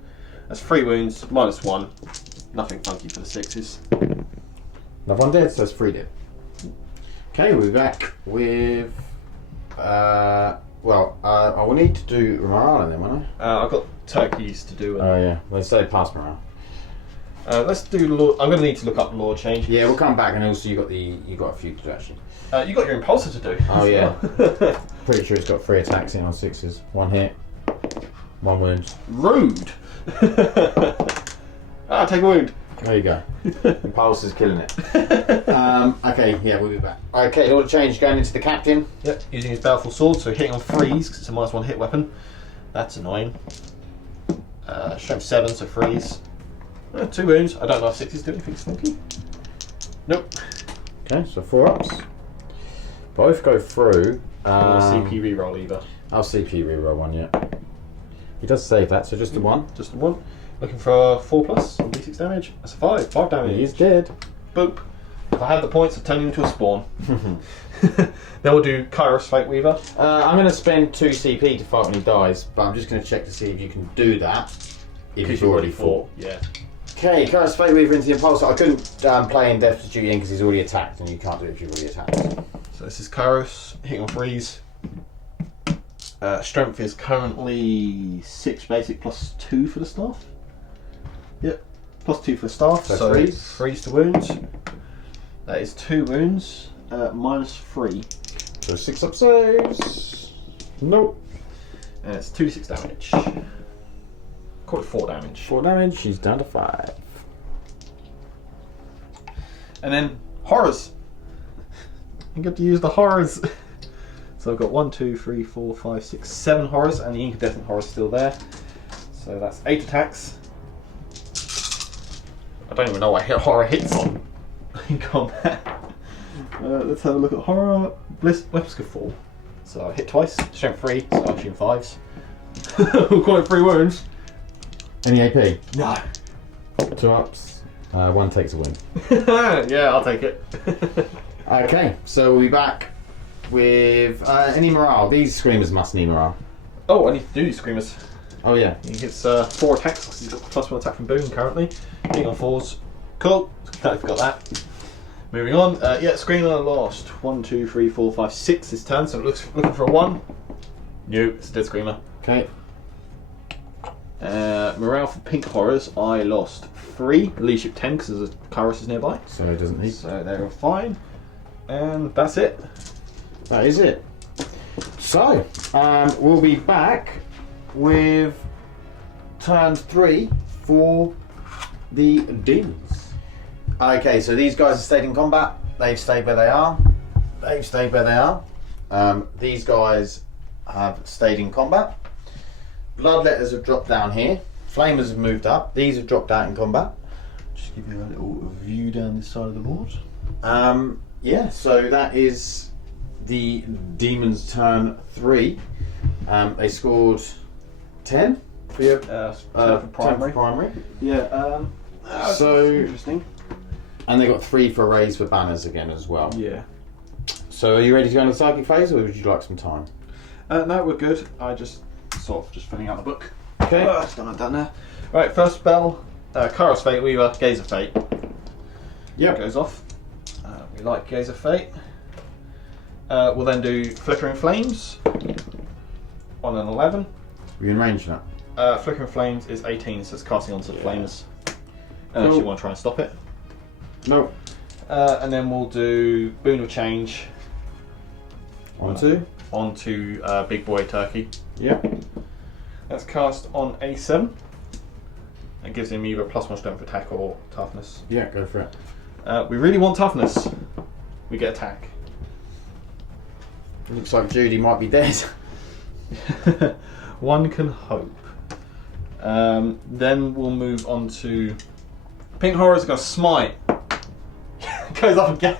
That's 3 wounds, -1. Nothing funky for the 6s. Another 1 dead, so it's 3 dead. Okay, we'll be back with. I will need to do morale then, won't I? I've got turkeys to do. Oh yeah, they say pass morale. Let's do law. I'm going to need to look up law change. Yeah, we'll come back, and also you got a few to do actually. You got your impulsor to do. Oh yeah. Pretty sure it's got 3 attacks in on 6s. 1 hit, 1 wound. Rude. Take a wound. There you go. Impulse is killing it. Okay, yeah, we'll be back. Okay, order change going into the captain. Yep, using his baleful sword, so hitting on 3s because it's a -1 hit weapon. That's annoying. Strength 7, so 3s. 2 wounds. I don't know if 6s do anything funky. Nope. Okay, so 4 ups. Both go through. Or CP reroll either. I'll CP reroll 1, yeah. He does save that, so just the 1. Just the 1. Looking for 4+ on d6 damage. That's a 5. 5 damage. He's dead. Boop. If I had the points, I'd turn him into a spawn. Then we'll do Kairos Fate Weaver. I'm going to spend 2 CP to fight when he dies, but I'm just going to check to see if you can do that if you've already fought. Yeah. Okay, Kairos Fate Weaver into the Impulsor. I couldn't play in Death to Julian because he's already attacked, and you can't do it if you've already attacked. So this is Kairos, hitting on 3s. Strength is currently 6 basic +2 for the staff. Yep, +2 for the staff. So So 3s. 3s to wounds. That is 2 wounds, -3. So 6 up saves. Nope. And it's 2d6 damage. Call it 4 damage. 4 damage, he's down to 5. And then horrors. You get to use the horrors. So I've got 1, 2, 3, 4, 5, 6, 7 horrors, and the incandescent horror's still there. So that's 8 attacks. I don't even know what horror hits on in combat. Let's have a look at horror. Bliss weapons could fall. So I hit twice. Strength 3, so I assume 5s. We'll call it 3 wounds. Any AP? No. 2 ups. 1 takes a win. Yeah, I'll take it. Okay, so we'll be back with any morale. These screamers must need morale. Oh, I need to do these screamers. Oh yeah. He gets 4 attacks because he's got +1 attack from Boone currently. Hitting on 4s. Cool. Totally forgot that. Moving on. Yeah, Screamer lost 1, 2, 3, 4, 5, 6 this turn, so it looks looking for a 1. No, it's a dead Screamer. Okay. Morale for Pink Horrors, I lost 3. Leadership 10 because there's a Kairos is nearby. So it doesn't need. So they're fine. And that's it. That is it. So, we'll be back with turn 3 for the Demons. Okay, so these guys have stayed in combat. They've stayed where they are. They've stayed where they are. These guys have stayed in combat. Bloodletters have dropped down here. Flamers have moved up. These have dropped out in combat. Just give you a little view down this side of the board. Yeah, so that is the Demons turn 3. They scored 10 for your 10 for primary. Yeah. So interesting. And they got 3 for raise for banners again as well. Yeah. So are you ready to go into the psychic phase, or would you like some time? No, we're good. I just sort of just filling out the book. Okay. Done there. Right, first spell, Kairos Fate Weaver, Gaze of Fate. Yep. Goes off. We like Gaze of Fate. We'll then do Flickering Flames on an 11. We can range that. Flickering Flames is 18, so it's casting onto the flames. Cool. Unless you want to try and stop it. No. And then we'll do Boon of Change. Onto Big Boy Turkey. Yep. That's cast on A7. It gives him either +1 strength attack or toughness. Yeah, go for it. We really want toughness. We get attack. Looks like Judy might be dead. One can hope. Then we'll move on to Pink Horror's got Smite. Goes up again.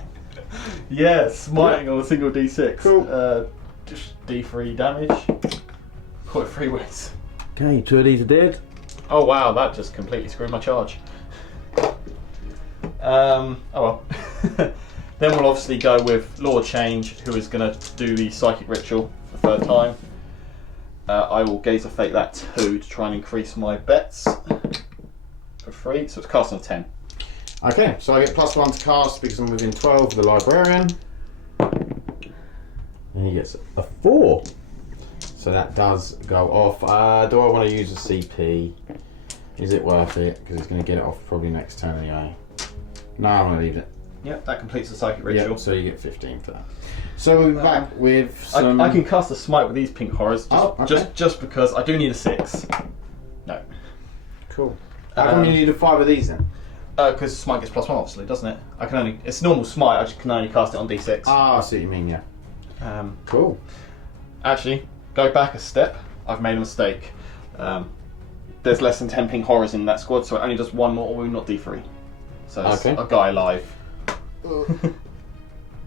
Yeah, smiting on a single D6. Cool. Just D3 damage. Call it 3 wins. Okay, 2 of these are dead. Oh wow, that just completely screwed my charge. Oh well. Then we'll obviously go with Lord Change, who is going to do the Psychic Ritual for the 3rd time. I will Gaze of Fate that 2 to try and increase my bets for 3, so it's cast on 10. Okay, so I get +1 to cast because I'm within 12 of the Librarian. And he gets a 4. So that does go off. Do I want to use a CP? Is it worth it? Because it's going to get it off probably next turn anyway. No, I'm going to leave it. Yep, that completes the Psychic Ritual. Yep, so you get 15 for that. So we're back with some... I can cast a Smite with these Pink Horrors, okay. just because I do need a 6. No. Cool. How come you need a 5 of these then? Because Smite gets +1 obviously, doesn't it? I can only... It's normal Smite, I just can only cast it on D6. Ah, I see what you mean, yeah. Cool. Actually, go back a step. I've made a mistake. There's less than 10 Pink Horrors in that squad, so it only does 1 mortal wound, not D3. So it's a guy alive.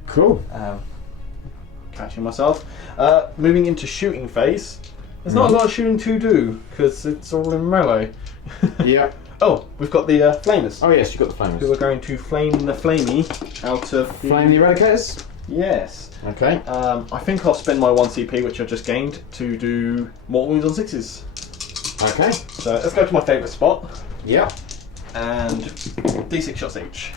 Cool. Catching myself. Moving into shooting phase. There's not a lot of shooting to do, because it's all in melee. Yeah. Oh, we've got the Flamers. Oh yes, you've got the Flamers. Who are going to flame the Flamey out of Flame the Eradicators? Yes. Okay. I think I'll spend my 1 CP, which I've just gained, to do mortal wounds on 6s. Okay. So let's go to my favourite spot. Yeah. And D6 shots each.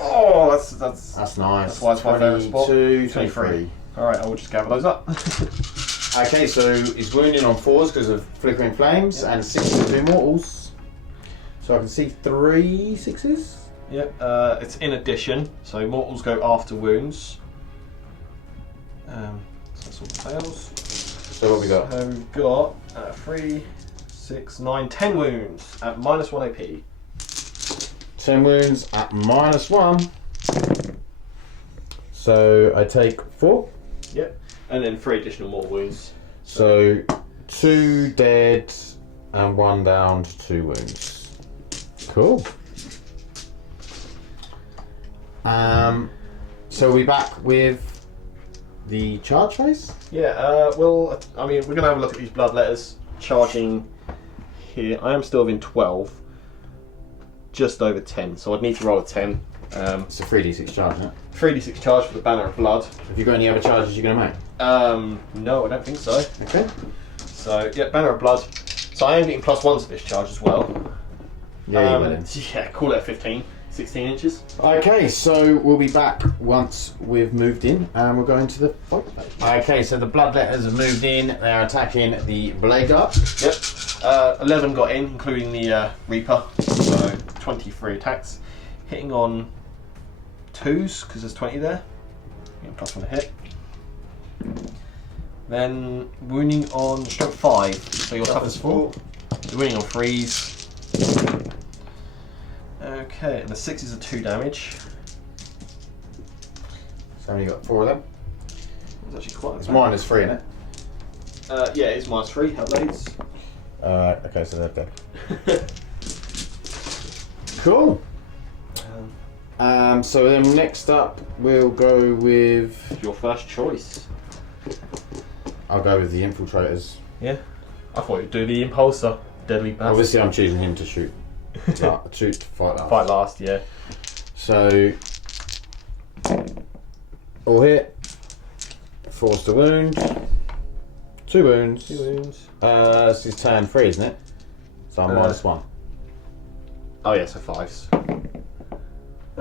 Oh, that's nice. That's why it's my favourite spot. 23. Alright, I will just gather those up. Okay, so he's wounding on 4s because of Flickering Flames, and 6s to do mortals. So I can see 3 6s? Yep, it's in addition, so mortals go after wounds. So that's all fails. So what we got? So we've got 3, 6, 9, 10 wounds at -1 AP. 10 wounds at -1. So I take 4. Yep, and then 3 additional mortal wounds. So 2 dead and 1 down to 2 wounds. Cool. So we're back with the charge phase? Yeah, well, I mean, we're going to have a look at these bloodletters charging here. I am still within 12, just over 10, so I'd need to roll a 10. It's a 3d6 charge, isn't it? 3d6 charge for the Banner of Blood. Have you got any other charges you're going to make? No, I don't think so. Okay. So, yeah, Banner of So I am getting +1s at this charge as well. Yeah, you will then. Yeah, call it a 15. 16 inches. Okay, so we'll be back once we've moved in and we're going to the fight phase. Okay, so the Bloodletters have moved in. They're attacking the Blade Guard. Yep. 11 got in, including the Reaper. So 23 attacks. Hitting on 2s, because there's 20 there. Getting +1 to hit. Then wounding on stroke 5. So your toughness 4. Wounding on 3s. Okay, and the 6s are 2 damage. So only got 4 of them. It's actually quite. It's -3 in it. Yeah, it's -3. Hellblades. Okay, so they're dead. Cool. So then next up we'll go with. Your first choice. I'll go with the Infiltrators. Yeah. I thought you'd do the Impulsor. Deadly Bastard. Obviously, I'm choosing him to shoot. Shoot to fight last. Fight last, yeah. So, all hit. Force to wound. 2 wounds. 2 wounds. This is turn 3, isn't it? So I'm -1. Oh yeah, so 5s.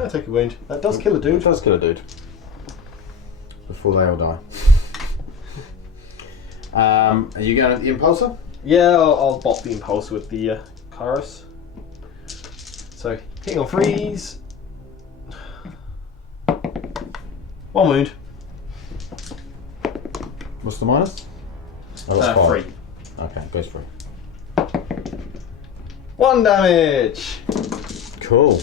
Take a wound. That does kill a dude. It does kill a dude. Before they all die. Are you going with the Impulsor? Yeah, I'll bop the Impulse with the Kairos. So, hitting on 3s. 1 wound. What's the minus? Oh, that's 5. 3. Okay, goes 3. 1 damage! Cool.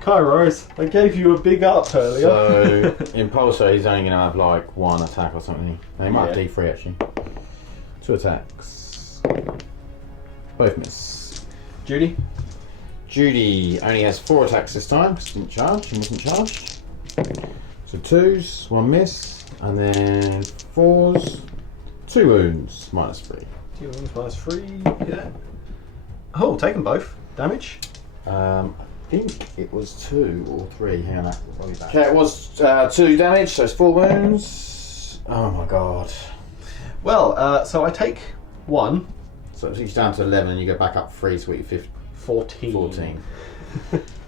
Kairos, I gave you a big up earlier. So, Impulsor, he's only going to have like 1 attack or something. No, he might have D3 actually. 2 attacks. Both miss. Judy? Judy only has 4 attacks this time because he didn't charge. He wasn't charged. So 2s, 1 miss, and then 4s, 2 wounds, -3. 2 wounds, -3. Yeah. Oh, take them both. Damage? I think it was 2 or 3. Hang on, I'll be back. Okay, it was 2 damage, so it's 4 wounds. Oh my god. Well, so I take 1. So it's down to 11 and you go back up 3, so what, 14. 14.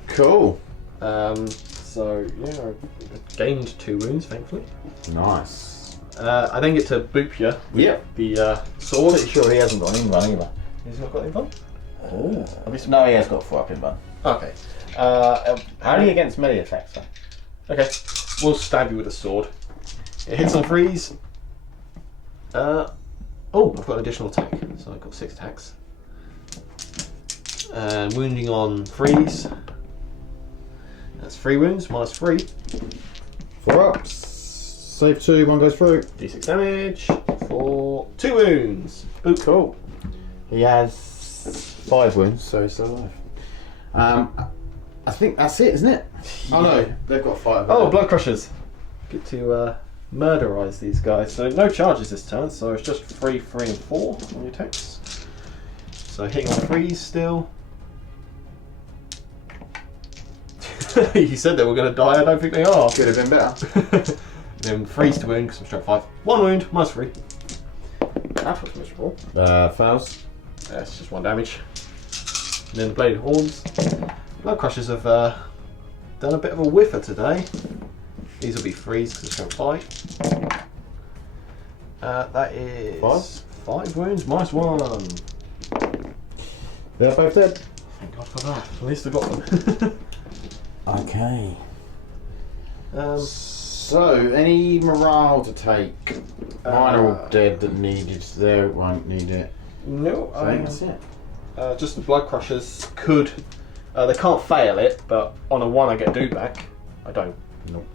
Cool. So, yeah, I gained 2 wounds, thankfully. Nice. I then get to boop you with Yep. the sword. Pretty sure he hasn't got an in run either. He's not got any fun? Oh. No, he has got 4 up in run. Okay. Only against melee attacks though. Okay. We'll stab you with a sword. It hits on 3s. Oh, I've got an additional attack, so I've got 6 attacks. And wounding on 3s. That's 3 wounds, -3. 4 ups. Save 2, 1 goes through. D6 damage for 2 wounds. Boop. Cool. He has 5 wounds, so he's still alive. I think that's it, isn't it? Yeah. Oh no, they've got 5. Oh, Blood Crushers. Get to murderize these guys. So no charges this turn, so it's just 3, 3, and 4 on your attacks. So hitting on 3s still. You said they were going to die, I don't think they are. Could have been better. Then 3s to wound because I'm stroke 5. 1 wound, -3. That was miserable. Fails. That's just 1 damage. And then Bladed Horns. Blood Crushers have done a bit of a whiffer today. These will be 3s because it's stroke 5. That is 5 wounds, -1. They're both dead. Thank God for that. At least I got them. Okay. So, any morale to take? Mine are all dead that needed. They won't need it. No, I think that's it. Just the Blood Crushers could. They can't fail it, but on a 1 I get a dude back. I don't. Nope.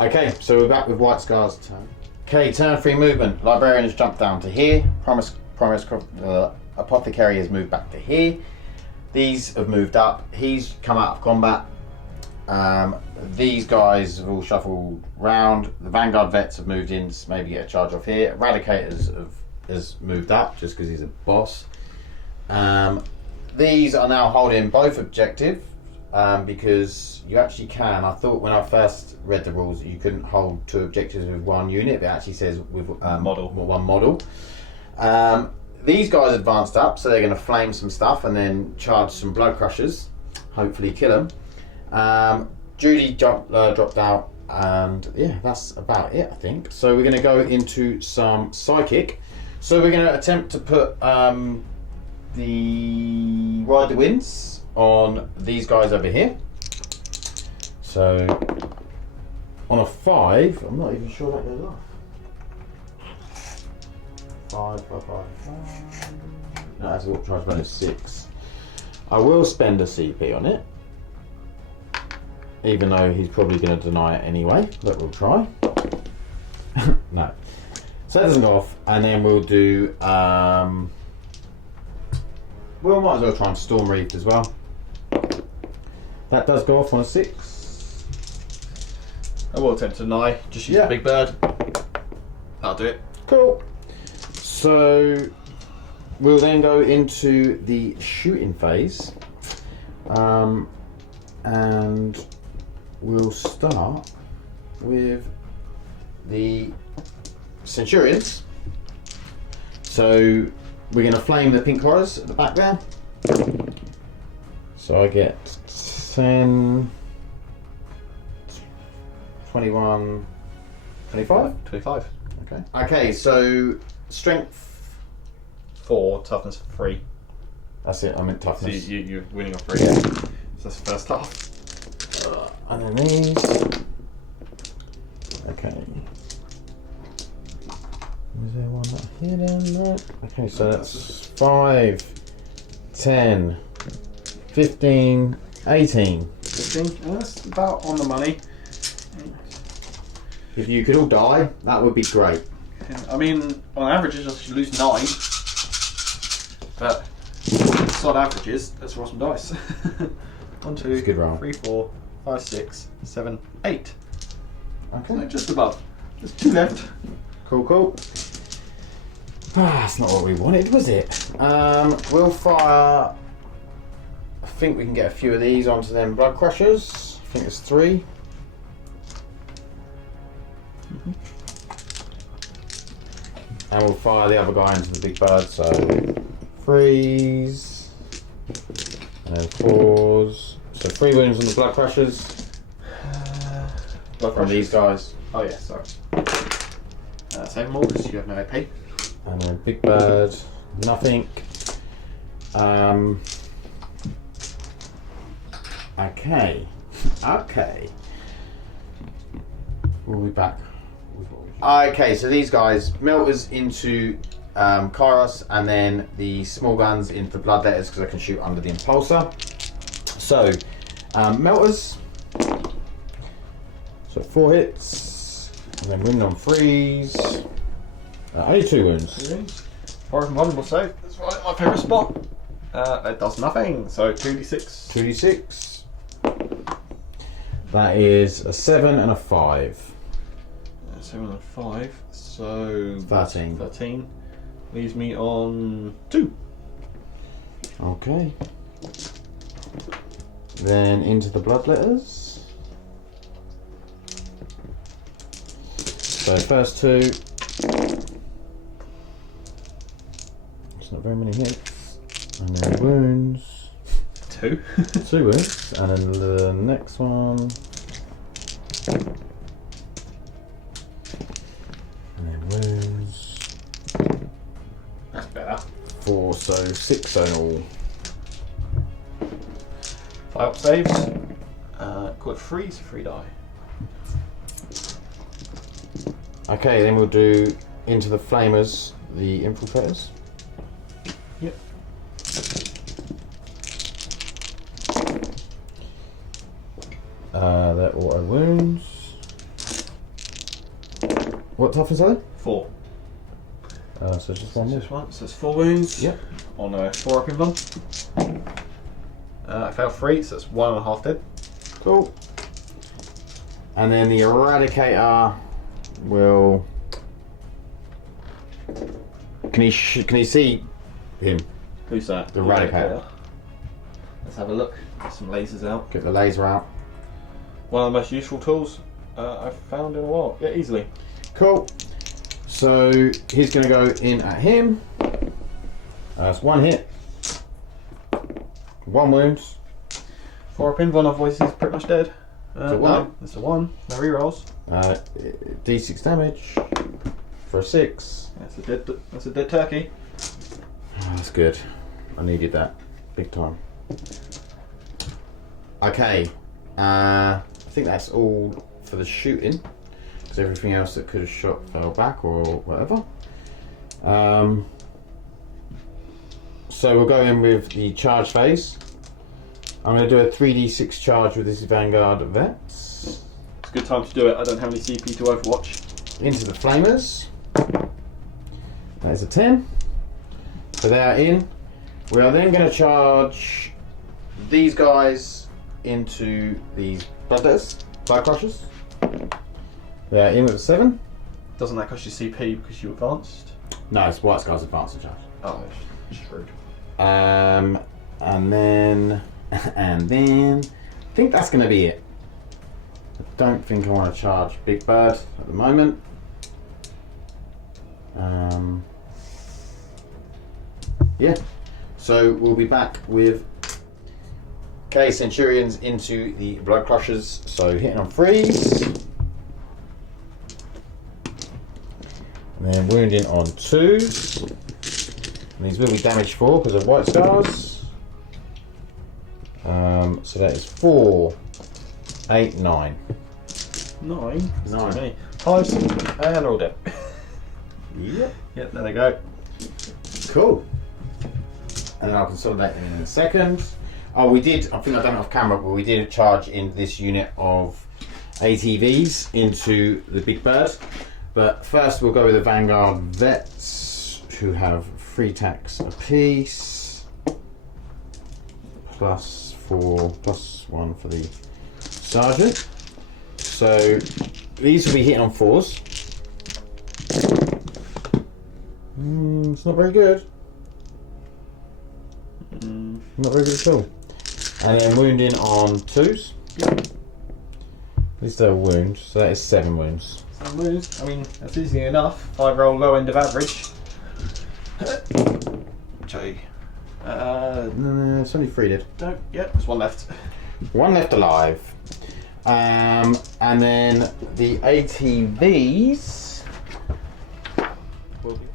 Okay, so we're back with White Scar's turn. Okay, turn 3 movement. Librarian has jumped down to here. Apothecary has moved back to here. These have moved up. He's come out of combat. These guys have all shuffled round. The Vanguard vets have moved in to maybe get a charge off here. Eradicators has moved up just because he's a boss. These are now holding both objective because you actually can. I thought when I first read the rules you couldn't hold 2 objectives with 1 unit. It actually says with 1 model. These guys advanced up, so they're going to flame some stuff and then charge some Blood Crushers. hopefully kill him. Judy dropped out, and yeah, that's about it, I think. So we're going to go into some psychic. So we're going to attempt to put the Ride the Winds on these guys over here. So on a 5, I'm not even sure that goes off. 5, 5, 5, 5. No, that's what tries to run 6. I will spend a CP on it, even though he's probably going to deny it anyway, but we'll try. No. So that doesn't go off, and then we'll do, well, might as well try and Storm Reef as well. That does go off on a 6. I will attempt to deny, just use the big bird. That'll do it. Cool. So we'll then go into the shooting phase, and we'll start with the Centurions. So we're going to flame the pink horrors at the back there. So I get 10, 21, 25? 25. Okay. Okay, so strength 4, toughness 3. That's it, I meant So toughness. you're winning off 3. Yeah. So that's the first half. And then these. Okay. Is there one up here then? No. Okay, so that's 5, 10, 15, 18. 15. That's about on the money. If you could all die, that would be great. I mean, on averages, I should lose 9. But sod averages, let's roll some dice. 1, 2, It's a good roll. 3, 4, 5, 6, 7, 8. Okay. So just above. There's 2 left. Cool, cool. That's not what we wanted, was it? We'll fire. I think we can get a few of these onto them blood crushers. I think it's 3. And we'll fire the other guy into the big bird. So 3s and then 4s. So 3 wounds on the blood crushers Blood from pressure. these guys. Oh yeah, sorry. Save them all because you have no AP. And then big bird, nothing. Okay. We'll be back. Okay, so these guys, melters into Kairos, and then the small guns into the bloodletters because I can shoot under the impulsor. So, melters. So 4 hits, and then wound on 3s. Only 2 wounds. Horror vulnerable save. That's right, my favourite spot. It does nothing. So 2d6. 2d6. That is a 7 and a 5. 7 and 5. So 13. 13 leaves me on 2. Okay. Then into the bloodletters. So first 2. It's not very many hits. And then wounds. 2. 2 wounds. And then the next one. And then wounds. That's better. 4, so 6 in all. 5 up saves. Got 3, so 3 die. Okay, then we'll do into the flamers, the infiltrators. Yep. They're auto wounds. What toughness are they? 4. So just one more. Just one. So it's 4 wounds. Yep. On a 4 up in one. I failed 3, so that's 1.5 dead. Cool. And then the Eradicator will. Can he see him? Who's that? The Eradicator. Let's have a look. Get some lasers out. Get the laser out. One of the most useful tools I've found in a while. Yeah, easily. Cool. So he's going to go in at him. That's 1 hit. 1 wound. 4 up Invuln, otherwise he's pretty much dead. It's a 1. No, it's a 1. No rerolls. D6 damage for a 6. That's a dead turkey. Oh, that's good. I needed that big time. Okay, I think that's all for the shooting, because everything else that could have shot fell back or whatever. So we'll go in with the charge phase. I'm going to do a 3d6 charge with this Vanguard Vets. It's a good time to do it. I don't have any CP to Overwatch. Into the Flamers. That is a 10. So they are in. We are then going to charge these guys into these Bloodletters, Blood Crushers. They are in with a 7. Doesn't that cost you CP because you advanced? No, it's White Scars Advanced charge. Oh, it's rude. And then I think that's going to be it. I don't think I want to charge Big Bird at the moment. Yeah, so we'll be back with Centurions into the Blood Crushers. So hitting on freeze, and then wounding on 2. And these will be damaged 4 because of White Scars. So that is 4, 8, 9. 9? 9. Too many. 5, and they're all dead. Yep. Yep, there they go. Cool. And then I'll consolidate them in a second. Oh, we did, I think I've done it off camera, but we did a charge in this unit of ATVs into the Big Bird. But first we'll go with the Vanguard Vets, who have 3 attacks apiece. +4, +1 for the Sergeant. So these will be hitting on 4s. It's not very good. Not very good at all. And then wounding on 2s. At least they're a wound, so that is 7 wounds. 7 wounds. I mean, that's easy enough. 5 roll low end of average. No, it's only 3 dead. Yep, there's 1 left. 1 left alive. And then the ATVs.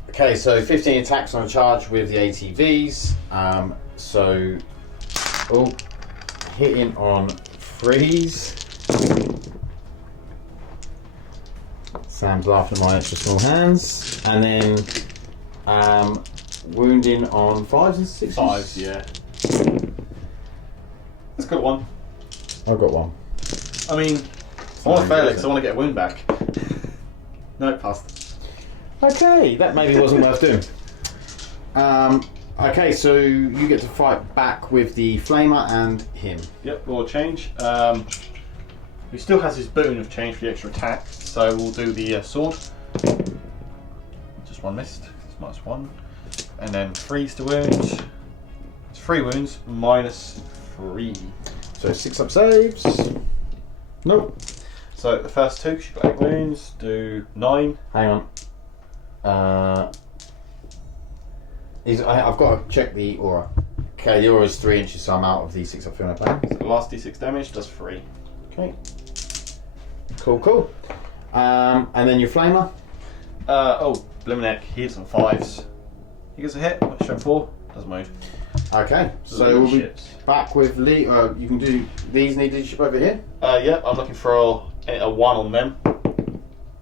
Okay, so 15 attacks on a charge with the ATVs. So, hitting on freeze. Sam's laughing at my extra small hands. And then wounding on 5s and 6s. 5s, yeah. Let's got 1. I've got 1. I mean, I want to fail it because I want to get a wound back. No, passed. Okay, that maybe wasn't worth doing. Okay, so you get to fight back with the Flamer and him. Yep, we'll change. He still has his boon of change for the extra attack, so we'll do the sword. Just 1 missed. It's -1. And then freeze to wound. It's 3 wounds, -3. So 6 up saves. Nope. So the first 2, she's got 8 wounds, do 9. Hang on. I've got to check the aura. Okay, the aura is 3 inches, so I'm out of the 6 up feeling plan. So the last d6 damage does 3. Okay. Cool. And then your Flamer. Bliminek, he hits on 5s. He gets a hit, strength 4, doesn't move. Okay, so we'll be back with Lee. You can do these need leadership over here. Yeah, I'm looking for a 1 on them,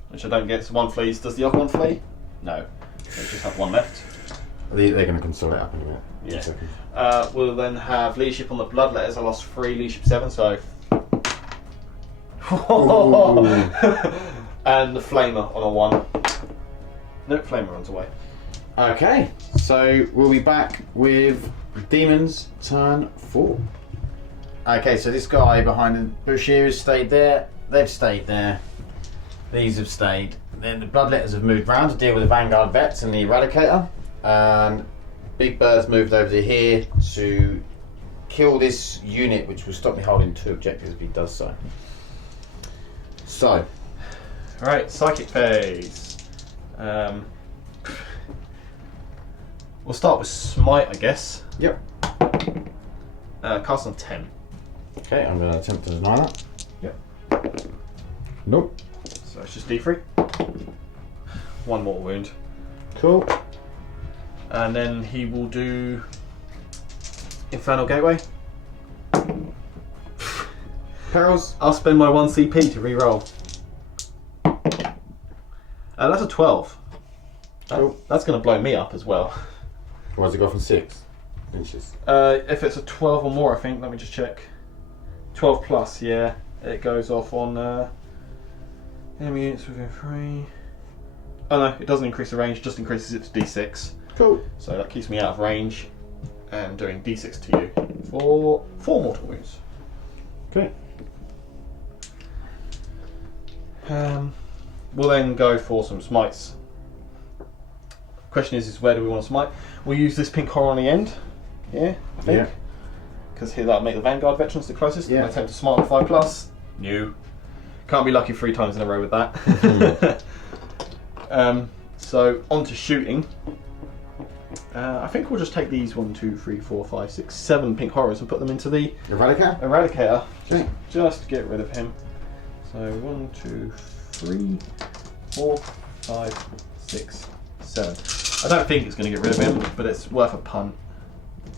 which I don't get. So 1 flees. Does the other one flee? No. They just have 1 left. They're going to consolidate up in a minute. Yeah. We'll then have leadership on the Bloodletters. I lost 3, leadership 7, so. And the Flamer on a 1. Nope, Flamer runs away. Okay, so we'll be back with Demons turn 4. Okay, so this guy behind the bush here has stayed there. They've stayed there. These have stayed. Then the Bloodletters have moved round to deal with the Vanguard Vets and the Eradicator. And Big Bird's moved over to here to kill this unit, which will stop me holding 2 objectives if he does so. So. Alright, Psychic phase. We'll start with Smite, I guess. Yep. Cast on 10. Okay, I'm going to attempt to deny that. Yep. Nope. So it's just D3. One more wound. Cool. And then he will do Infernal Gateway. Perils. I'll spend my 1 CP to re-roll. That's a 12. Cool. That's going to blow me up as well. Why does it go from 6 inches? If it's a 12 or more, I think. Let me just check. 12 plus, yeah. It goes off on enemy units within 3. Oh no, it doesn't increase the range, just increases it to D6. Cool. So that keeps me out of range and doing D6 to you for 4 mortal wounds. Okay. We'll then go for some smites. Question is where do we want to smite? We'll use this pink horror on the end here, I think. Yeah. Because here that'll make the Vanguard veterans the closest. Yeah. I attempt to smite on 5+. New. Can't be lucky 3 times in a row with that. So on to shooting. I think we'll just take these 1, 2, 3, 4, 5, 6, 7 pink horrors and put them into the Eradicator. Eradicator. Just to get rid of him. So 1, 2, 3, 4, 5, 6, 7. I don't think it's going to get rid of him, but it's worth a punt.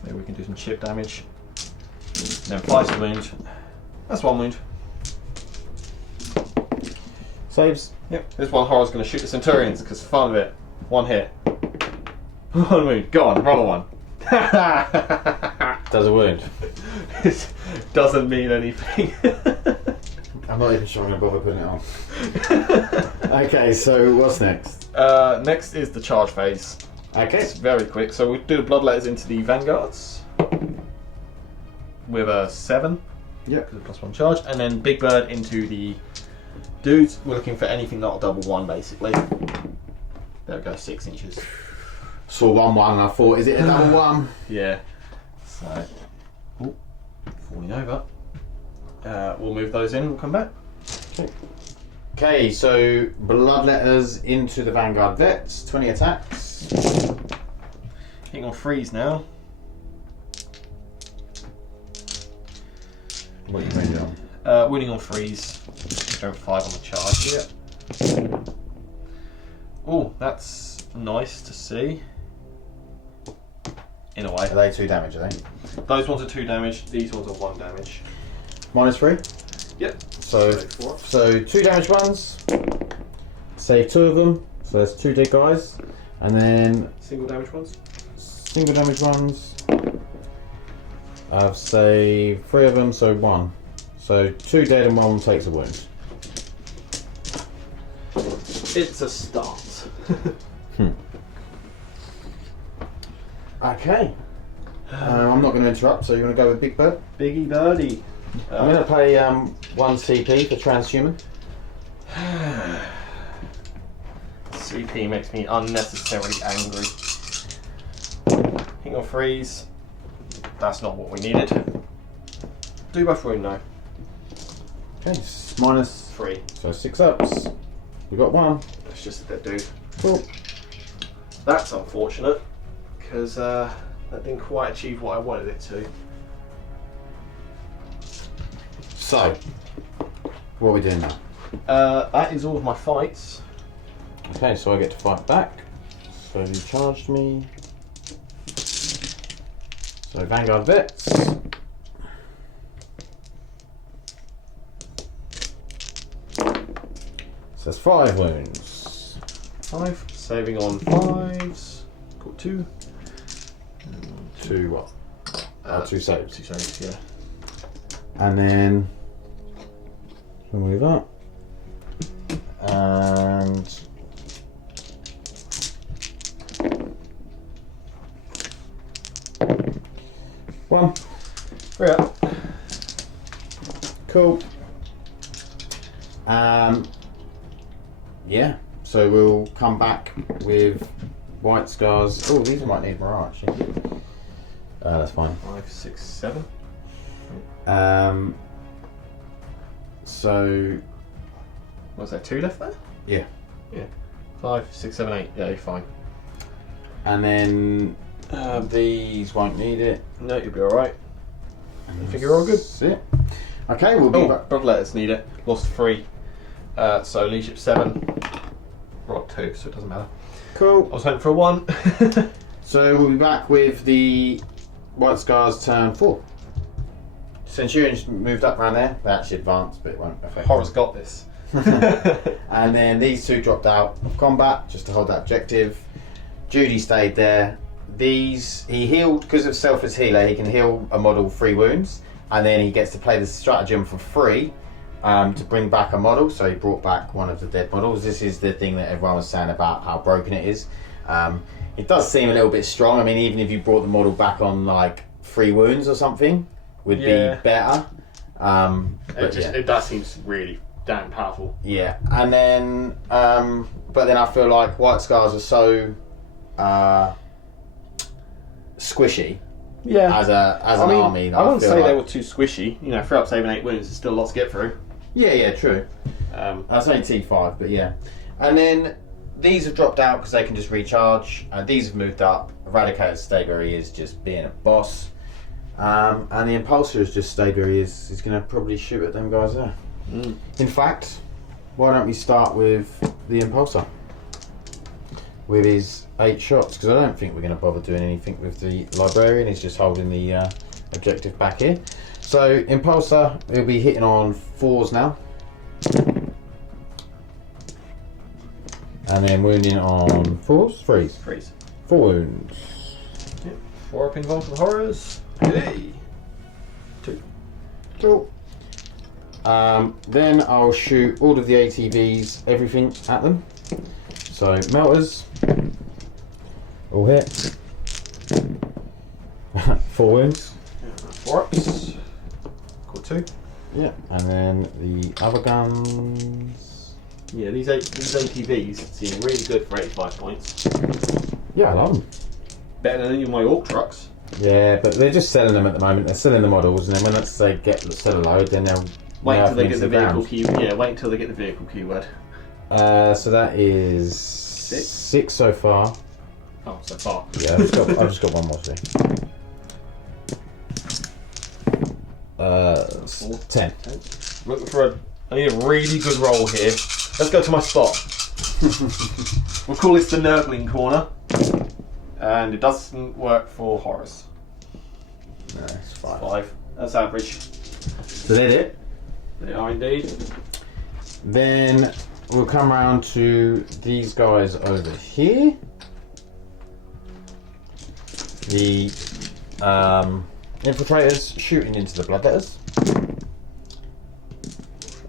Maybe we can do some chip damage. Then 5 wound. That's 1 wound. Saves. Yep. This one horror's going to shoot the Centurions because fun of it. 1 hit. 1 wound. Go on, roll a 1. Does a wound. It doesn't mean anything. I'm not even sure I'm going to bother putting it on. Okay, so what's next? Next is the charge phase. Okay. It's very quick. So we do bloodletters into the Vanguards with a 7. Yep. Because +1 charge, and then Big Bird into the dudes. We're looking for anything not a double 1, basically. There we go, 6 inches. Saw 1-1 and I thought, is it a double 1? Yeah. So, falling over. We'll move those in. We'll come back. Okay, so bloodletters into the Vanguard vets. 20 attacks. Hitting on freeze now. What are you made on? Winning on freeze. Going 5 on the charge. Yeah. Oh, that's nice to see. In a way. Are they 2 damage, I think? Those ones are 2 damage. These ones are 1 damage. -3? Yep. So 2 damage ones. Save 2 of them. So there's 2 dead guys. And then Single damage ones. single damage ones. I've saved 3 of them, so 1. So 2 dead and 1 takes a wound. It's a start. Okay. I'm not going to interrupt, so you want to go with Big Bird? Biggie Birdie. I'm going to pay 1 CP for transhuman. CP makes me unnecessarily angry. Hang on, freeze. That's not what we needed. Do both wound now. Okay, -3. So 6 ups. We got 1. It's just a dead dude. Cool. That's unfortunate because that didn't quite achieve what I wanted it to. So, what are we doing now? That is all of my fights. Okay, so I get to fight back. So you charged me. So Vanguard vets. So that's 5 wounds. 5. Saving on 5s. Got 2. 2 what? 2 saves. 2 saves, yeah. And then we'll move up. And one. We're up. Cool. Yeah. So we'll come back with white scars. Oh, these might need more actually. That's fine. 5, 6, 7. So Was there 2 left there? yeah. Yeah. 5, 6, 7, 8. Yeah, you're fine. And then these won't need it. No, you'll be alright. You think you're all good? That's it. Okay, we'll be Oh, back. bloodletters need it. Lost 3. So leadership 7. Rod 2, so it doesn't matter. Cool. I was hoping for a 1. So we'll be back with the White Scars turn 4. Centurions moved up around there. They actually advanced, but it won't affect Horror's got this. And then these two dropped out of combat just to hold that objective. Judy stayed there. These, he healed, because of self as healer, he can heal a model 3 wounds, and then he gets to play the stratagem for free to bring back a model. So he brought back one of the dead models. This is the thing that everyone was saying about how broken it is. It does seem a little bit strong. I mean, even if you brought the model back on like 3 wounds or something, would be better. That seems really damn powerful. Yeah, and then, but then I feel like White Scars are so squishy. Yeah. As an army. I wouldn't say like... they were too squishy. You know, 3 up, saving 8 wounds is still a lot to get through. Yeah, true. That's only T5, but yeah. And then these have dropped out because they can just recharge. These have moved up. Eradicator stayed where he is, just being a boss. And the Impulsor has just stayed where he is. He's going to probably shoot at them guys there. In fact, why don't we start with the Impulsor with his 8 shots, because I don't think we're going to bother doing anything with the Librarian. He's just holding the objective back here. So Impulsor, he'll be hitting on 4s now, and then wounding on 4s, 3s, 3s, 4 wounds. Yep. 4 up involved for the horrors. Hey. 2. Cool. Then I'll shoot all of the ATVs, everything at them. So melters, all hit. 4 wounds. 4 ups. Cool 2. Yeah, and then the other guns. Yeah, these ATVs seem really good for 85 points. Yeah, I love them. Better than any of my Orc trucks. Yeah, but they're just selling them at the moment. They're selling the models, and then when they sell a load, then they'll wait until they get the vehicle ground. key. Yeah, wait until they get the vehicle keyword. So that is 6 so far. Oh, so far. Yeah, I've just got one more thing. 10. Looking for I need a really good roll here. Let's go to my spot. We'll call this the Nurgling corner. And it doesn't work for horrors. No, it's 5. 5. That's average. So that's it. They are indeed. Then we'll come around to these guys over here. The infiltrators shooting into the bloodletters.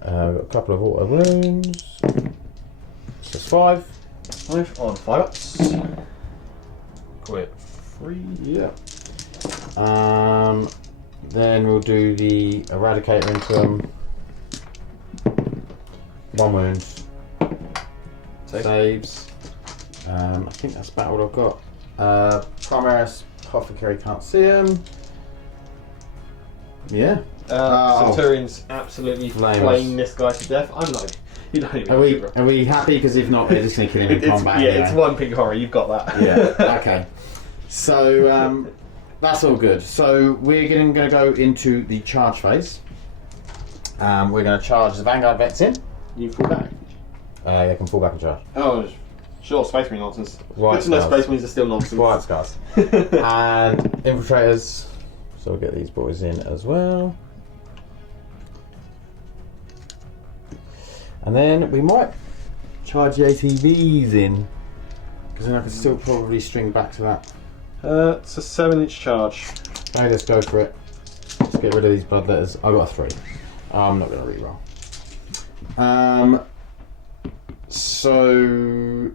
We've got a couple of auto wounds. So it's 5. 5 on 5 ups. Quit. 3. Yeah. Then we'll do the eradicator into them. 1 wound. Saves. I think that's about all I've got. Primaris Apothecary, can't see him. Yeah. Centurion's absolutely Flameless. flaying this guy to death. I'm like, you don't even Are we happy? Because if not, we're just going to kill him in combat. Yeah, anyway. it's one big horror. You've got that. Yeah. Okay. So that's all good. So we're going to go into the charge phase. We're going to charge the Vanguard vets in. You fall back. They can fall back and charge. Oh, sure. Space Marine nonsense. Right, Good to know Scars. Space Marines are still nonsense. White Scars. And infiltrators. So we'll get these boys in as well. And then we might charge the ATVs in, because then I can still probably string back to that. It's a 7-inch charge. Okay, let's go for it. Let's get rid of these bloodletters. I got a 3. I'm not going to reroll. So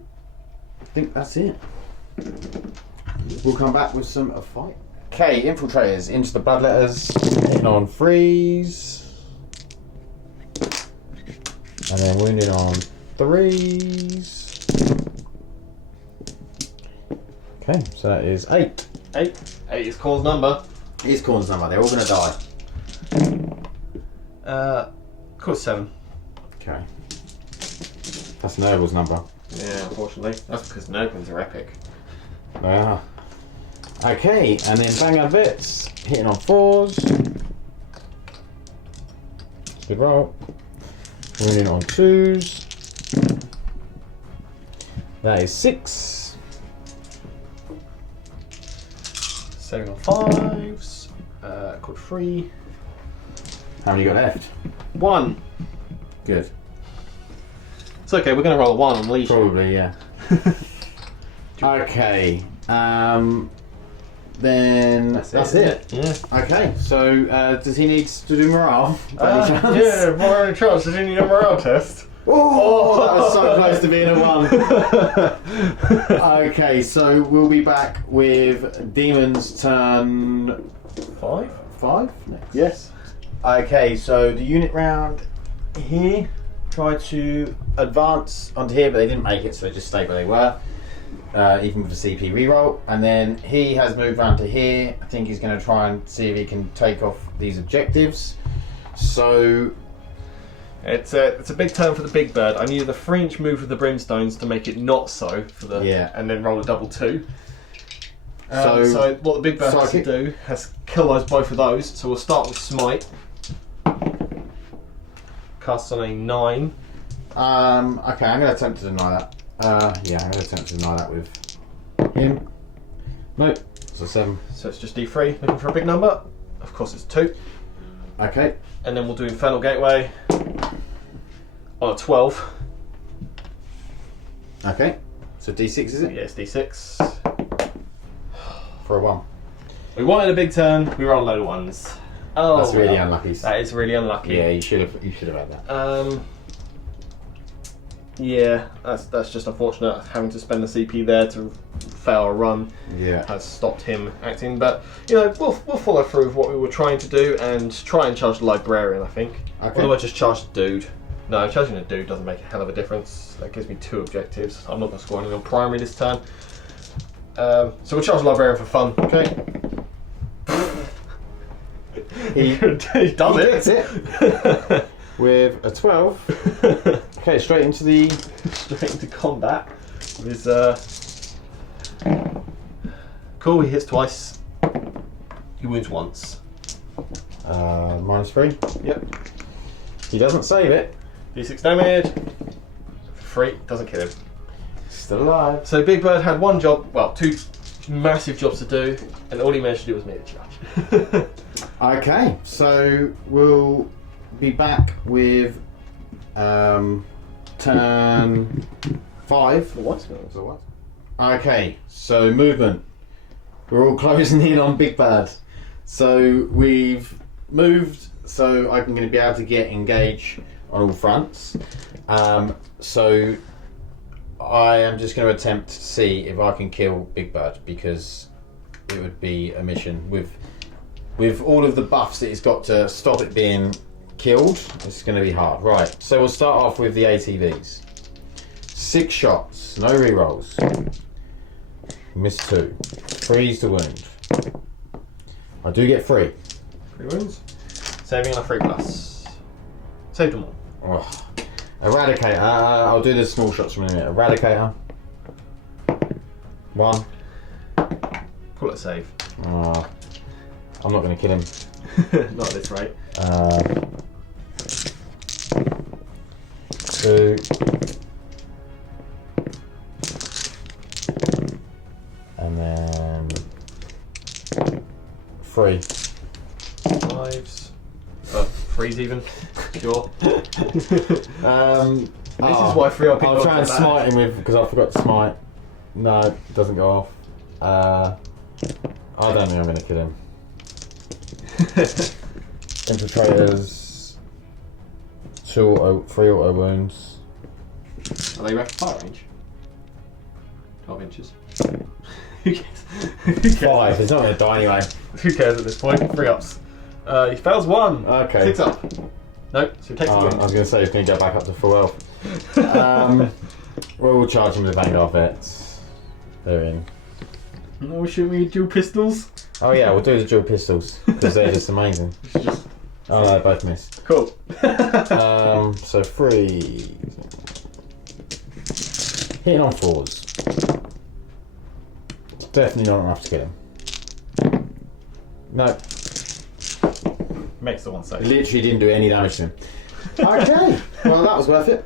I think that's it. We'll come back with some fight. Okay, infiltrators into the bloodletters, hitting on 3s. And then wounded on 3s. Okay, so that is 8. 8. 8 is Corn's number. Here's Corn's number, they're all going to die. Corn's 7. Okay. That's Nurgle's number. Yeah, unfortunately. That's because Nurglings are epic. Yeah. Okay, and then Vanguard Vets, hitting on 4s. Good roll. Winning on 2s. That is 6. Saving on 5s. Called 3. How many you got left? 1. Good. It's okay, we're going to roll a 1 on Legion. Probably, yeah. Okay. Then that's it. Yeah. Okay, so does he need to do morale? Yeah, morale and trust. Did you need a morale test? Oh, that was so close to being a 1. Okay, so we'll be back with Demons turn 5? 5 next. Yes. Okay, so the unit round here tried to advance onto here, but they didn't make it, so they just stayed where they were, even with the CP reroll. And then he has moved round to here. I think he's going to try and see if he can take off these objectives. So It's a big turn for the big bird. I needed the 3-inch move with the brimstones to make it not so for the and then roll a double 2. So what the big bird has to do has kill both of those. So we'll start with smite. Cast on a 9. okay, I'm going to attempt to deny that. Yeah, I'm going to attempt to deny that with him. Nope, it's a 7. So it's just D3, looking for a big number. Of course it's 2. Okay. And then we'll do Infernal Gateway on a 12. Okay, so D6 is it? Yes, D6. For a 1. We wanted a big turn, we rolled a load of 1s. Oh, That's really unlucky. That is really unlucky. Yeah, you should have had that. Yeah, that's just unfortunate. Having to spend the CP there to fail a run has stopped him acting. But you know, we'll follow through with what we were trying to do and try and charge the librarian. I think. Okay. Otherwise, just charge the dude. No, charging the dude doesn't make a hell of a difference. That gives me 2 objectives. I'm not going to score anything on primary this turn. So we'll charge the librarian for fun. Okay. He does Gets it. With a 12. Okay, straight into combat. With his, cool, he hits twice. He wounds once. -3. Yep. He doesn't save it. D6 damage. For 3, doesn't kill him. Still alive. So Big Bird had 1 job, well, 2 massive jobs to do, and all he managed to do was make the charge. Okay, so we'll be back with turn 5. What? Okay, so movement. We're all closing in on Big Bird. So we've moved, so I'm going to be able to get engage on all fronts. So I am just going to attempt to see if I can kill Big Bird, because it would be a mission with all of the buffs that it's got to stop it being killed. It's going to be hard. Right, so we'll start off with the ATVs. 6 shots, no rerolls. Miss 2. 3's the wound. I do get 3. 3 wounds. Saving on a 3+. Saved them all. Oh. Eradicator. I'll do the small shots from a minute. Eradicator. 1. Call it a save. I'm not going to kill him. Not at this rate. 2. And then 3. 5s. 3s even. Sure. This is why 3 are I'll try and smite him with, because I forgot to smite. No, it doesn't go off. I don't think I'm going to kill him. Infiltrators. 3 auto wounds. Are they rapid fire range? 12 inches. Who cares? Who cares? 5. He's not going to die anyway. Who cares at this point? 3 ups. He fails 1. Okay. 6 up. Nope. So he takes the I wound. was going to say he's going to go back up to full health. We'll charge him with Vanguard Vets. They're in. No, should we dual pistols? Oh yeah, we'll do the dual pistols, because they're just amazing. Oh no, they both missed. Cool. So 3. Hitting on 4s. Definitely not enough to kill him. No. Makes the 1 It save. literally didn't do any damage to him. Okay, well that was worth it.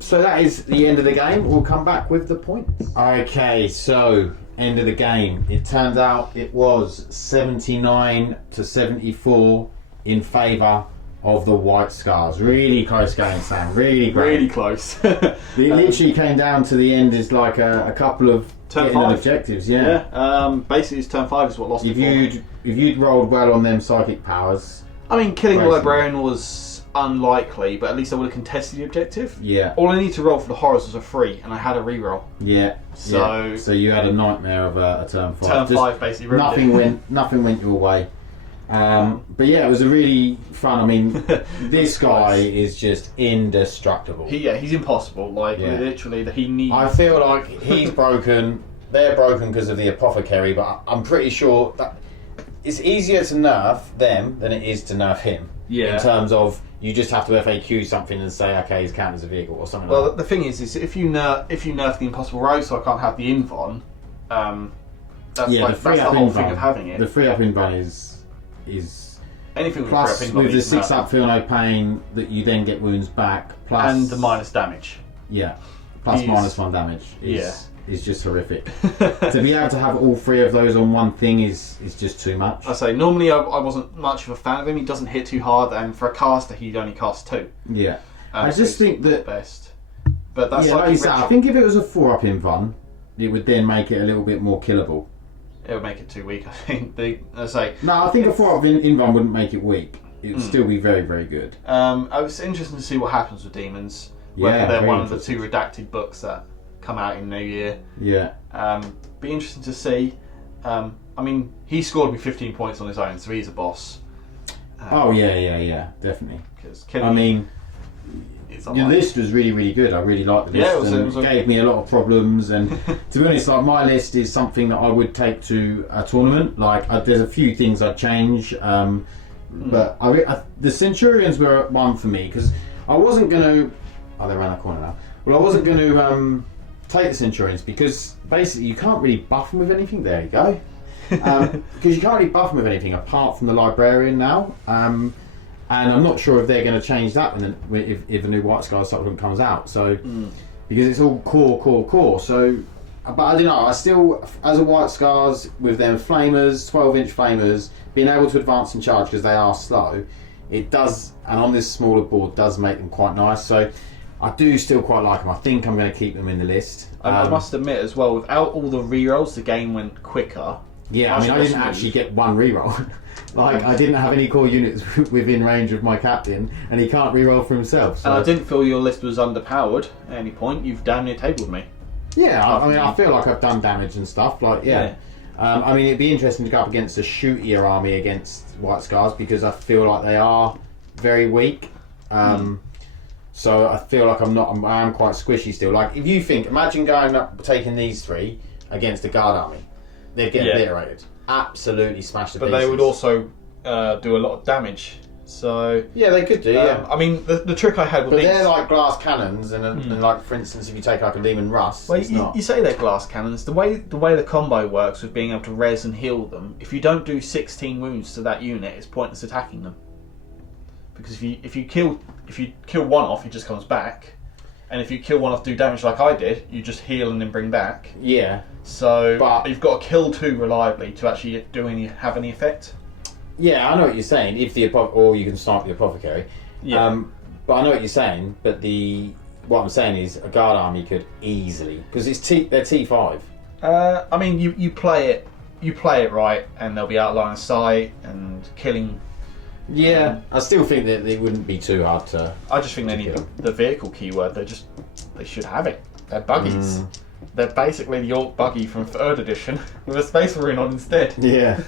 So that is the end of the game. We'll come back with the points. Okay, so end of the game. It turns out it was 79 to 74 in favour of the White Scars. Really close game, Sam. Really great. Really close. It literally came down to the end as like a couple of Turn 5 objectives. Yeah. Basically, it's turn 5 is what lost it for me. If you'd rolled well on them psychic powers. I mean, killing the Crazy. librarian was unlikely, but at least I would have contested the objective. Yeah. All I need to roll for the horrors was a 3, and I had a reroll. Yeah. So- So you had a nightmare of a turn 5. Turn Just 5 basically ruined nothing went your way. But yeah, it was a really fun. I mean, this guy is just indestructible. He's impossible. Like Yeah. literally, that he needs. I feel like he's broken. They're broken because of the apothecary, but I'm pretty sure that it's easier to nerf them than it is to nerf him. Yeah. In terms of you just have to FAQ something and say, okay, he's counted as a vehicle or something. Well, like the thing is if you nerf the impossible rogue, so I can't have the invon. That's yeah, like that's the whole thing of having it. The free up invuln is Anything with plus free up invon with the is 6 nerf. up feel no pain that you then get wounds back plus And the minus damage. yeah plus Is- minus 1 damage Yeah. is just horrific. To be able to have all 3 of those on one thing is just too much. I say normally I wasn't much of a fan of him. He doesn't hit too hard, and for a caster he'd only cast 2. Yeah, I So just it's think that best. But that's yeah, like like you said, I think if it was a 4 up invuln, it would then make it a little bit more killable. it would make it too weak. I think I say. No, I think a 4 up invuln wouldn't make it weak. It would still be very, very good. I was interested to see what happens with demons. Whether Yeah, they're very one of the interesting. 2 redacted books that come out in New Year. Yeah, Be interesting to see. I mean, he scored me 15 points on his own, so he's a boss. oh yeah, definitely. Because I mean, it's your unlike- list was really, really good. I really liked the list. Yeah, it was- and it was a- gave me a lot of problems. And to be honest, like my list is something that I would take to a tournament. Like there's a few things I'd change, but the Centurions were one for me because I wasn't going to. Oh, they're around the corner now. Well, I wasn't going to take the Centurions because basically you can't really buff them with anything. There you go. Because you can't really buff them with anything apart from the Librarian now. And I'm not sure if they're going to change that if a new White Scars supplement comes out. So because it's all core. So, but I don't know. I still, as a White Scars with them flamers, 12-inch flamers, being able to advance and charge because they are slow, it does, and on this smaller board does make them quite nice. So I do still quite like them. I think I'm going to keep them in the list. I must admit as well, without all the rerolls, the game went quicker. Yeah, I mean, I didn't actually get one reroll. Like, I didn't have any core units within range of my captain, and he can't reroll for himself. So. And I didn't feel your list was underpowered at any point. You've damn near tabled me. Yeah, I mean, I feel like I've done damage and stuff. Like, yeah. I mean, it'd be interesting to go up against a shootier army against White Scars because I feel like they are very weak. So I feel like I am quite squishy still. Like, if you think, imagine going up, taking these 3 against a guard army, they'd get obliterated. Absolutely smashed to But pieces. they would also do a lot of damage. So Yeah, they could do, yeah. I mean, the trick I had with But these... they're like glass cannons, and like, for instance, if you take like a Lehman Russ, Well, it's you, not. you say they're glass cannons. The way the combo works with being able to res and heal them, if you don't do 16 wounds to that unit, it's pointless attacking them. Because if you kill one off, he just comes back, and if you kill one off, do damage like I did, you just heal and then bring back. Yeah. So But- you've got to kill 2 reliably to actually have any effect. Yeah, I know what you're saying. Or you can start the apothecary. Yeah. But I know what you're saying. But what I'm saying is a guard army could easily, because they're T5. I mean, you play it right, and they'll be out line of sight and killing. Yeah, I still think that it wouldn't be too hard to. I just think they need the vehicle keyword. They should have it. They're buggies. They're basically the Orc buggy from 3rd edition with a Space Marine on instead. Yeah.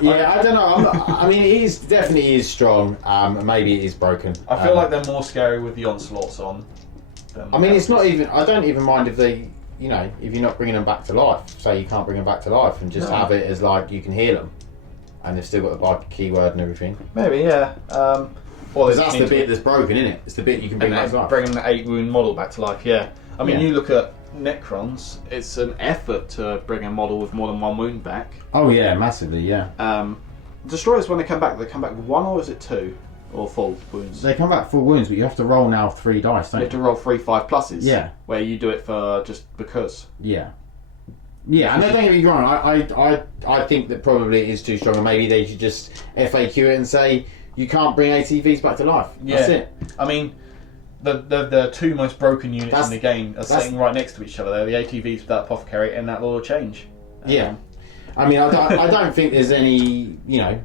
Yeah, I don't know. I mean, it definitely is strong. Maybe it is broken. I feel like they're more scary with the onslaughts on. I mean, it's not even. I don't even mind if they. If you're not bringing them back to life. Say you can't bring them back to life, and just have it as like you can heal them, and they've still got the bug keyword and everything. Maybe, yeah. Well, Because that's the bit that's broken, isn't it? It's the bit you can bring back to life. Bringing the 8 wound model back to life, yeah. I mean, Yeah. you look at Necrons, it's an effort to bring a model with more than 1 wound back. Oh yeah, massively, yeah. Destroyers, when they come back with 1 or is it 2? or full wounds? They come back full wounds, but you have to roll now 3 dice, You don't have you? to roll 3 5+s. Yeah. Where you do it for just because. Yeah. Yeah, and don't get me wrong, I think that probably it is too strong, and maybe they should just FAQ it and say, you can't bring ATVs back to life. That's it. I mean, the 2 most broken units in the game are sitting right next to each other. They're the ATVs with that Apothecary and that Lord of Change. Yeah. I mean, I don't think there's any, you know,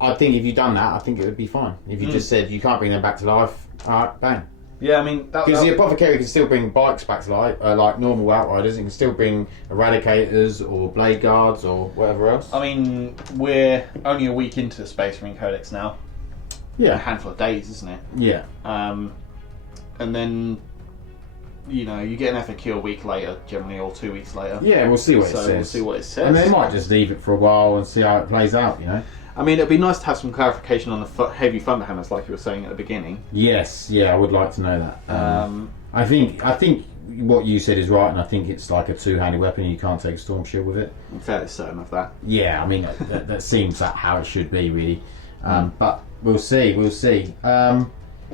I think if you'd done that, I think it would be fine. If you just said you can't bring them back to life, alright, bang. Yeah, I mean... Because the Apothecary can still bring bikes back to life, like normal Outriders. It can still bring Eradicators or Blade Guards or whatever else. I mean, we're only a week into the Space Marine Codex now. Yeah. A handful of days, isn't it? Yeah. And then, you know, you get an FAQ a week later, generally, or 2 weeks later. Yeah, we'll see what it So says. we'll see what it says. And they might just leave it for a while and see how it plays out, you know? I mean, it'd be nice to have some clarification on the heavy Thunderhammers, like you were saying at the beginning. Yes, yeah, I would like to know that. I think what you said is right, and I think it's like a 2-handed weapon. You can't take a Storm Shield with it. I'm fairly certain of that. Yeah, I mean that seems how it should be, really. But we'll see.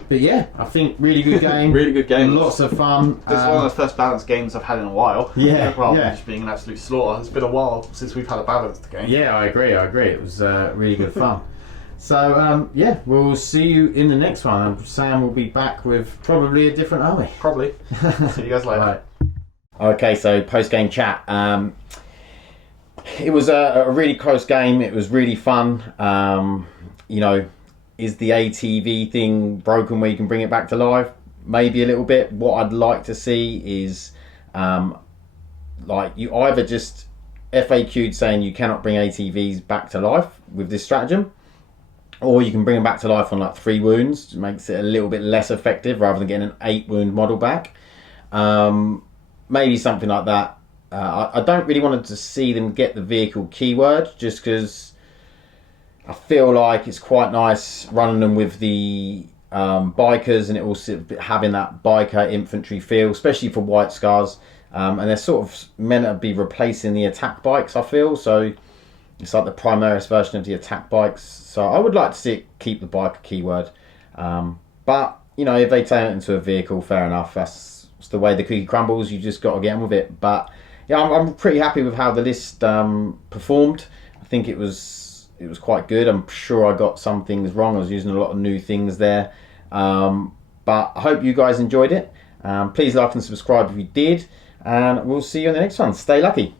But yeah, I think really good game. Really good game. Lots of fun. This is one of the first balanced games I've had in a while. Yeah, Rather yeah. than just being an absolute slaughter. It's been a while since we've had a balanced game. Yeah, I agree. It was really good fun. So yeah, we'll see you in the next one. Sam will be back with probably a different army. Probably. See you guys later. Right. Okay, so post-game chat. It was a really close game. It was really fun. You know, is the ATV thing broken where you can bring it back to life? Maybe a little bit. What I'd like to see is like you either just FAQ'd saying you cannot bring ATVs back to life with this stratagem, or you can bring them back to life on like 3 wounds. It makes it a little bit less effective rather than getting an 8 wound model back. Maybe something like that. I don't really want to see them get the vehicle keyword, just because I feel like it's quite nice running them with the bikers, and it also having that biker infantry feel, especially for White Scars. And they're sort of meant to be replacing the attack bikes, I feel. So it's like the Primaris version of the attack bikes. So I would like to see it keep the biker keyword. But, you know, if they turn it into a vehicle, fair enough. That's the way the cookie crumbles. You just got to get on with it. But yeah, I'm pretty happy with how the list performed. I think it was quite good. I'm sure I got some things wrong. I was using a lot of new things there. But I hope you guys enjoyed it. Please like and subscribe if you did. And we'll see you in the next one. Stay lucky.